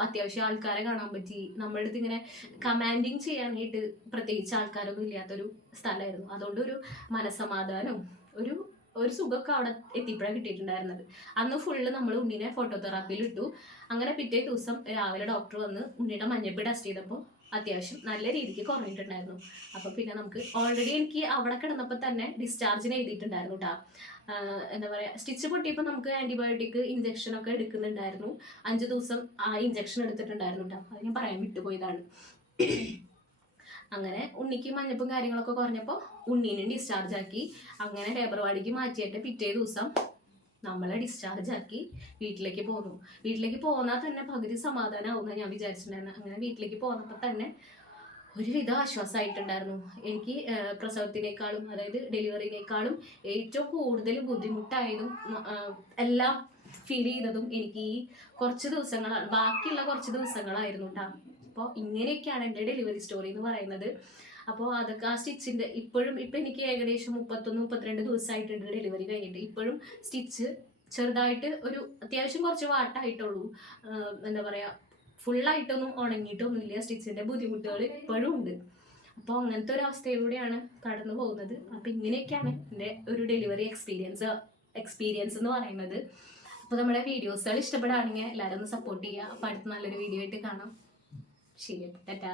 അത്യാവശ്യം ആൾക്കാരെ കാണാൻ പറ്റി. നമ്മുടെ അടുത്ത് ഇങ്ങനെ കമാൻഡിങ് ചെയ്യാനായിട്ട് പ്രത്യേകിച്ച് ആൾക്കാരൊന്നും ഇല്ലാത്തൊരു സ്ഥലമായിരുന്നു. അതുകൊണ്ട് ഒരു മനസ്സമാധാനവും ഒരു സുഖമൊക്കെ അവിടെ എത്തിയപ്പോഴാണ് കിട്ടിയിട്ടുണ്ടായിരുന്നത്. അന്ന് ഫുള്ള് നമ്മൾ ഉണ്ണിനെ ഫോട്ടോതെറാപ്പിയിൽ ഇട്ടു. അങ്ങനെ പിറ്റേ ദിവസം രാവിലെ ഡോക്ടർ വന്ന് ഉണ്ണിയുടെ മഞ്ഞപ്പ് ടെസ്റ്റ് ചെയ്തപ്പോൾ അത്യാവശ്യം നല്ല രീതിക്ക് കുറഞ്ഞിട്ടുണ്ടായിരുന്നു. അപ്പോൾ പിന്നെ നമുക്ക് ഓൾറെഡി എനിക്ക് അവിടെ കിടന്നപ്പോൾ തന്നെ ഡിസ്ചാർജിന് എഴുതിയിട്ടുണ്ടായിരുന്നു കേട്ടോ. എന്താ പറയുക, സ്റ്റിച്ച് പൊട്ടിയപ്പോൾ നമുക്ക് ആൻറ്റിബയോട്ടിക് ഇഞ്ചക്ഷനൊക്കെ എടുക്കുന്നുണ്ടായിരുന്നു. 5 ദിവസം ആ ഇഞ്ചക്ഷൻ എടുത്തിട്ടുണ്ടായിരുന്നു കേട്ടോ. അത് ഞാൻ പറയാൻ വിട്ടുപോയതാണ്. അങ്ങനെ ഉണ്ണിക്ക് മഞ്ഞപ്പും കാര്യങ്ങളൊക്കെ കുറഞ്ഞപ്പോൾ ഉണ്ണീനും ഡിസ്ചാർജ് ആക്കി. അങ്ങനെ ലേബർ വാർഡിലേക്ക് മാറ്റിയിട്ട് പിറ്റേ ദിവസം നമ്മളെ ഡിസ്ചാർജ് ആക്കി വീട്ടിലേക്ക് പോന്നു. വീട്ടിലേക്ക് പോന്നാൽ തന്നെ പകുതി സമാധാനമാവുന്ന ഞാൻ വിചാരിച്ചിട്ടുണ്ടായിരുന്നു. അങ്ങനെ വീട്ടിലേക്ക് പോന്നപ്പോൾ തന്നെ ഒരുവിധ ആശ്വാസമായിട്ടുണ്ടായിരുന്നു. എനിക്ക് പ്രസവത്തിനേക്കാളും, അതായത് ഡെലിവറിനേക്കാളും ഏറ്റവും കൂടുതൽ ബുദ്ധിമുട്ടായതും എല്ലാം ഫീൽ ചെയ്തതും എനിക്ക് ഈ കുറച്ച് ദിവസങ്ങളാണ്, ബാക്കിയുള്ള കുറച്ച് ദിവസങ്ങളായിരുന്നു കേട്ടോ. അപ്പോൾ ഇങ്ങനെയൊക്കെയാണ് എൻ്റെ ഡെലിവറി സ്റ്റോറി എന്ന് പറയുന്നത്. അപ്പോൾ അതൊക്കെ ആ സ്റ്റിച്ചിൻ്റെ ഇപ്പോഴും എനിക്ക് ഏകദേശം 31-32 ദിവസമായിട്ടുണ്ട് ഡെലിവറി കഴിഞ്ഞിട്ട്. ഇപ്പോഴും സ്റ്റിച്ച് ചെറുതായിട്ട് ഒരു അത്യാവശ്യം കുറച്ച് വാട്ടായിട്ടുള്ളൂ. എന്താ പറയുക, ഫുള്ളായിട്ടൊന്നും ഉണങ്ങിയിട്ടൊന്നുമില്ല. സ്റ്റിച്ചിൻ്റെ ബുദ്ധിമുട്ടുകൾ ഇപ്പോഴും ഉണ്ട്. അപ്പോൾ അങ്ങനത്തെ ഒരു അവസ്ഥയിലൂടെയാണ് കടന്നു പോകുന്നത്. അപ്പോൾ ഇങ്ങനെയൊക്കെയാണ് എൻ്റെ ഒരു ഡെലിവറി എക്സ്പീരിയൻസ് എന്ന് പറയുന്നത്. അപ്പോൾ നമ്മുടെ വീഡിയോസുകൾ ഇഷ്ടപ്പെടുകയാണെങ്കിൽ എല്ലാവരും ഒന്ന് സപ്പോർട്ട് ചെയ്യുക. അപ്പോൾ അടുത്ത നല്ലൊരു വീഡിയോ ആയിട്ട് കാണാം. ശരി, ടാറ്റാ.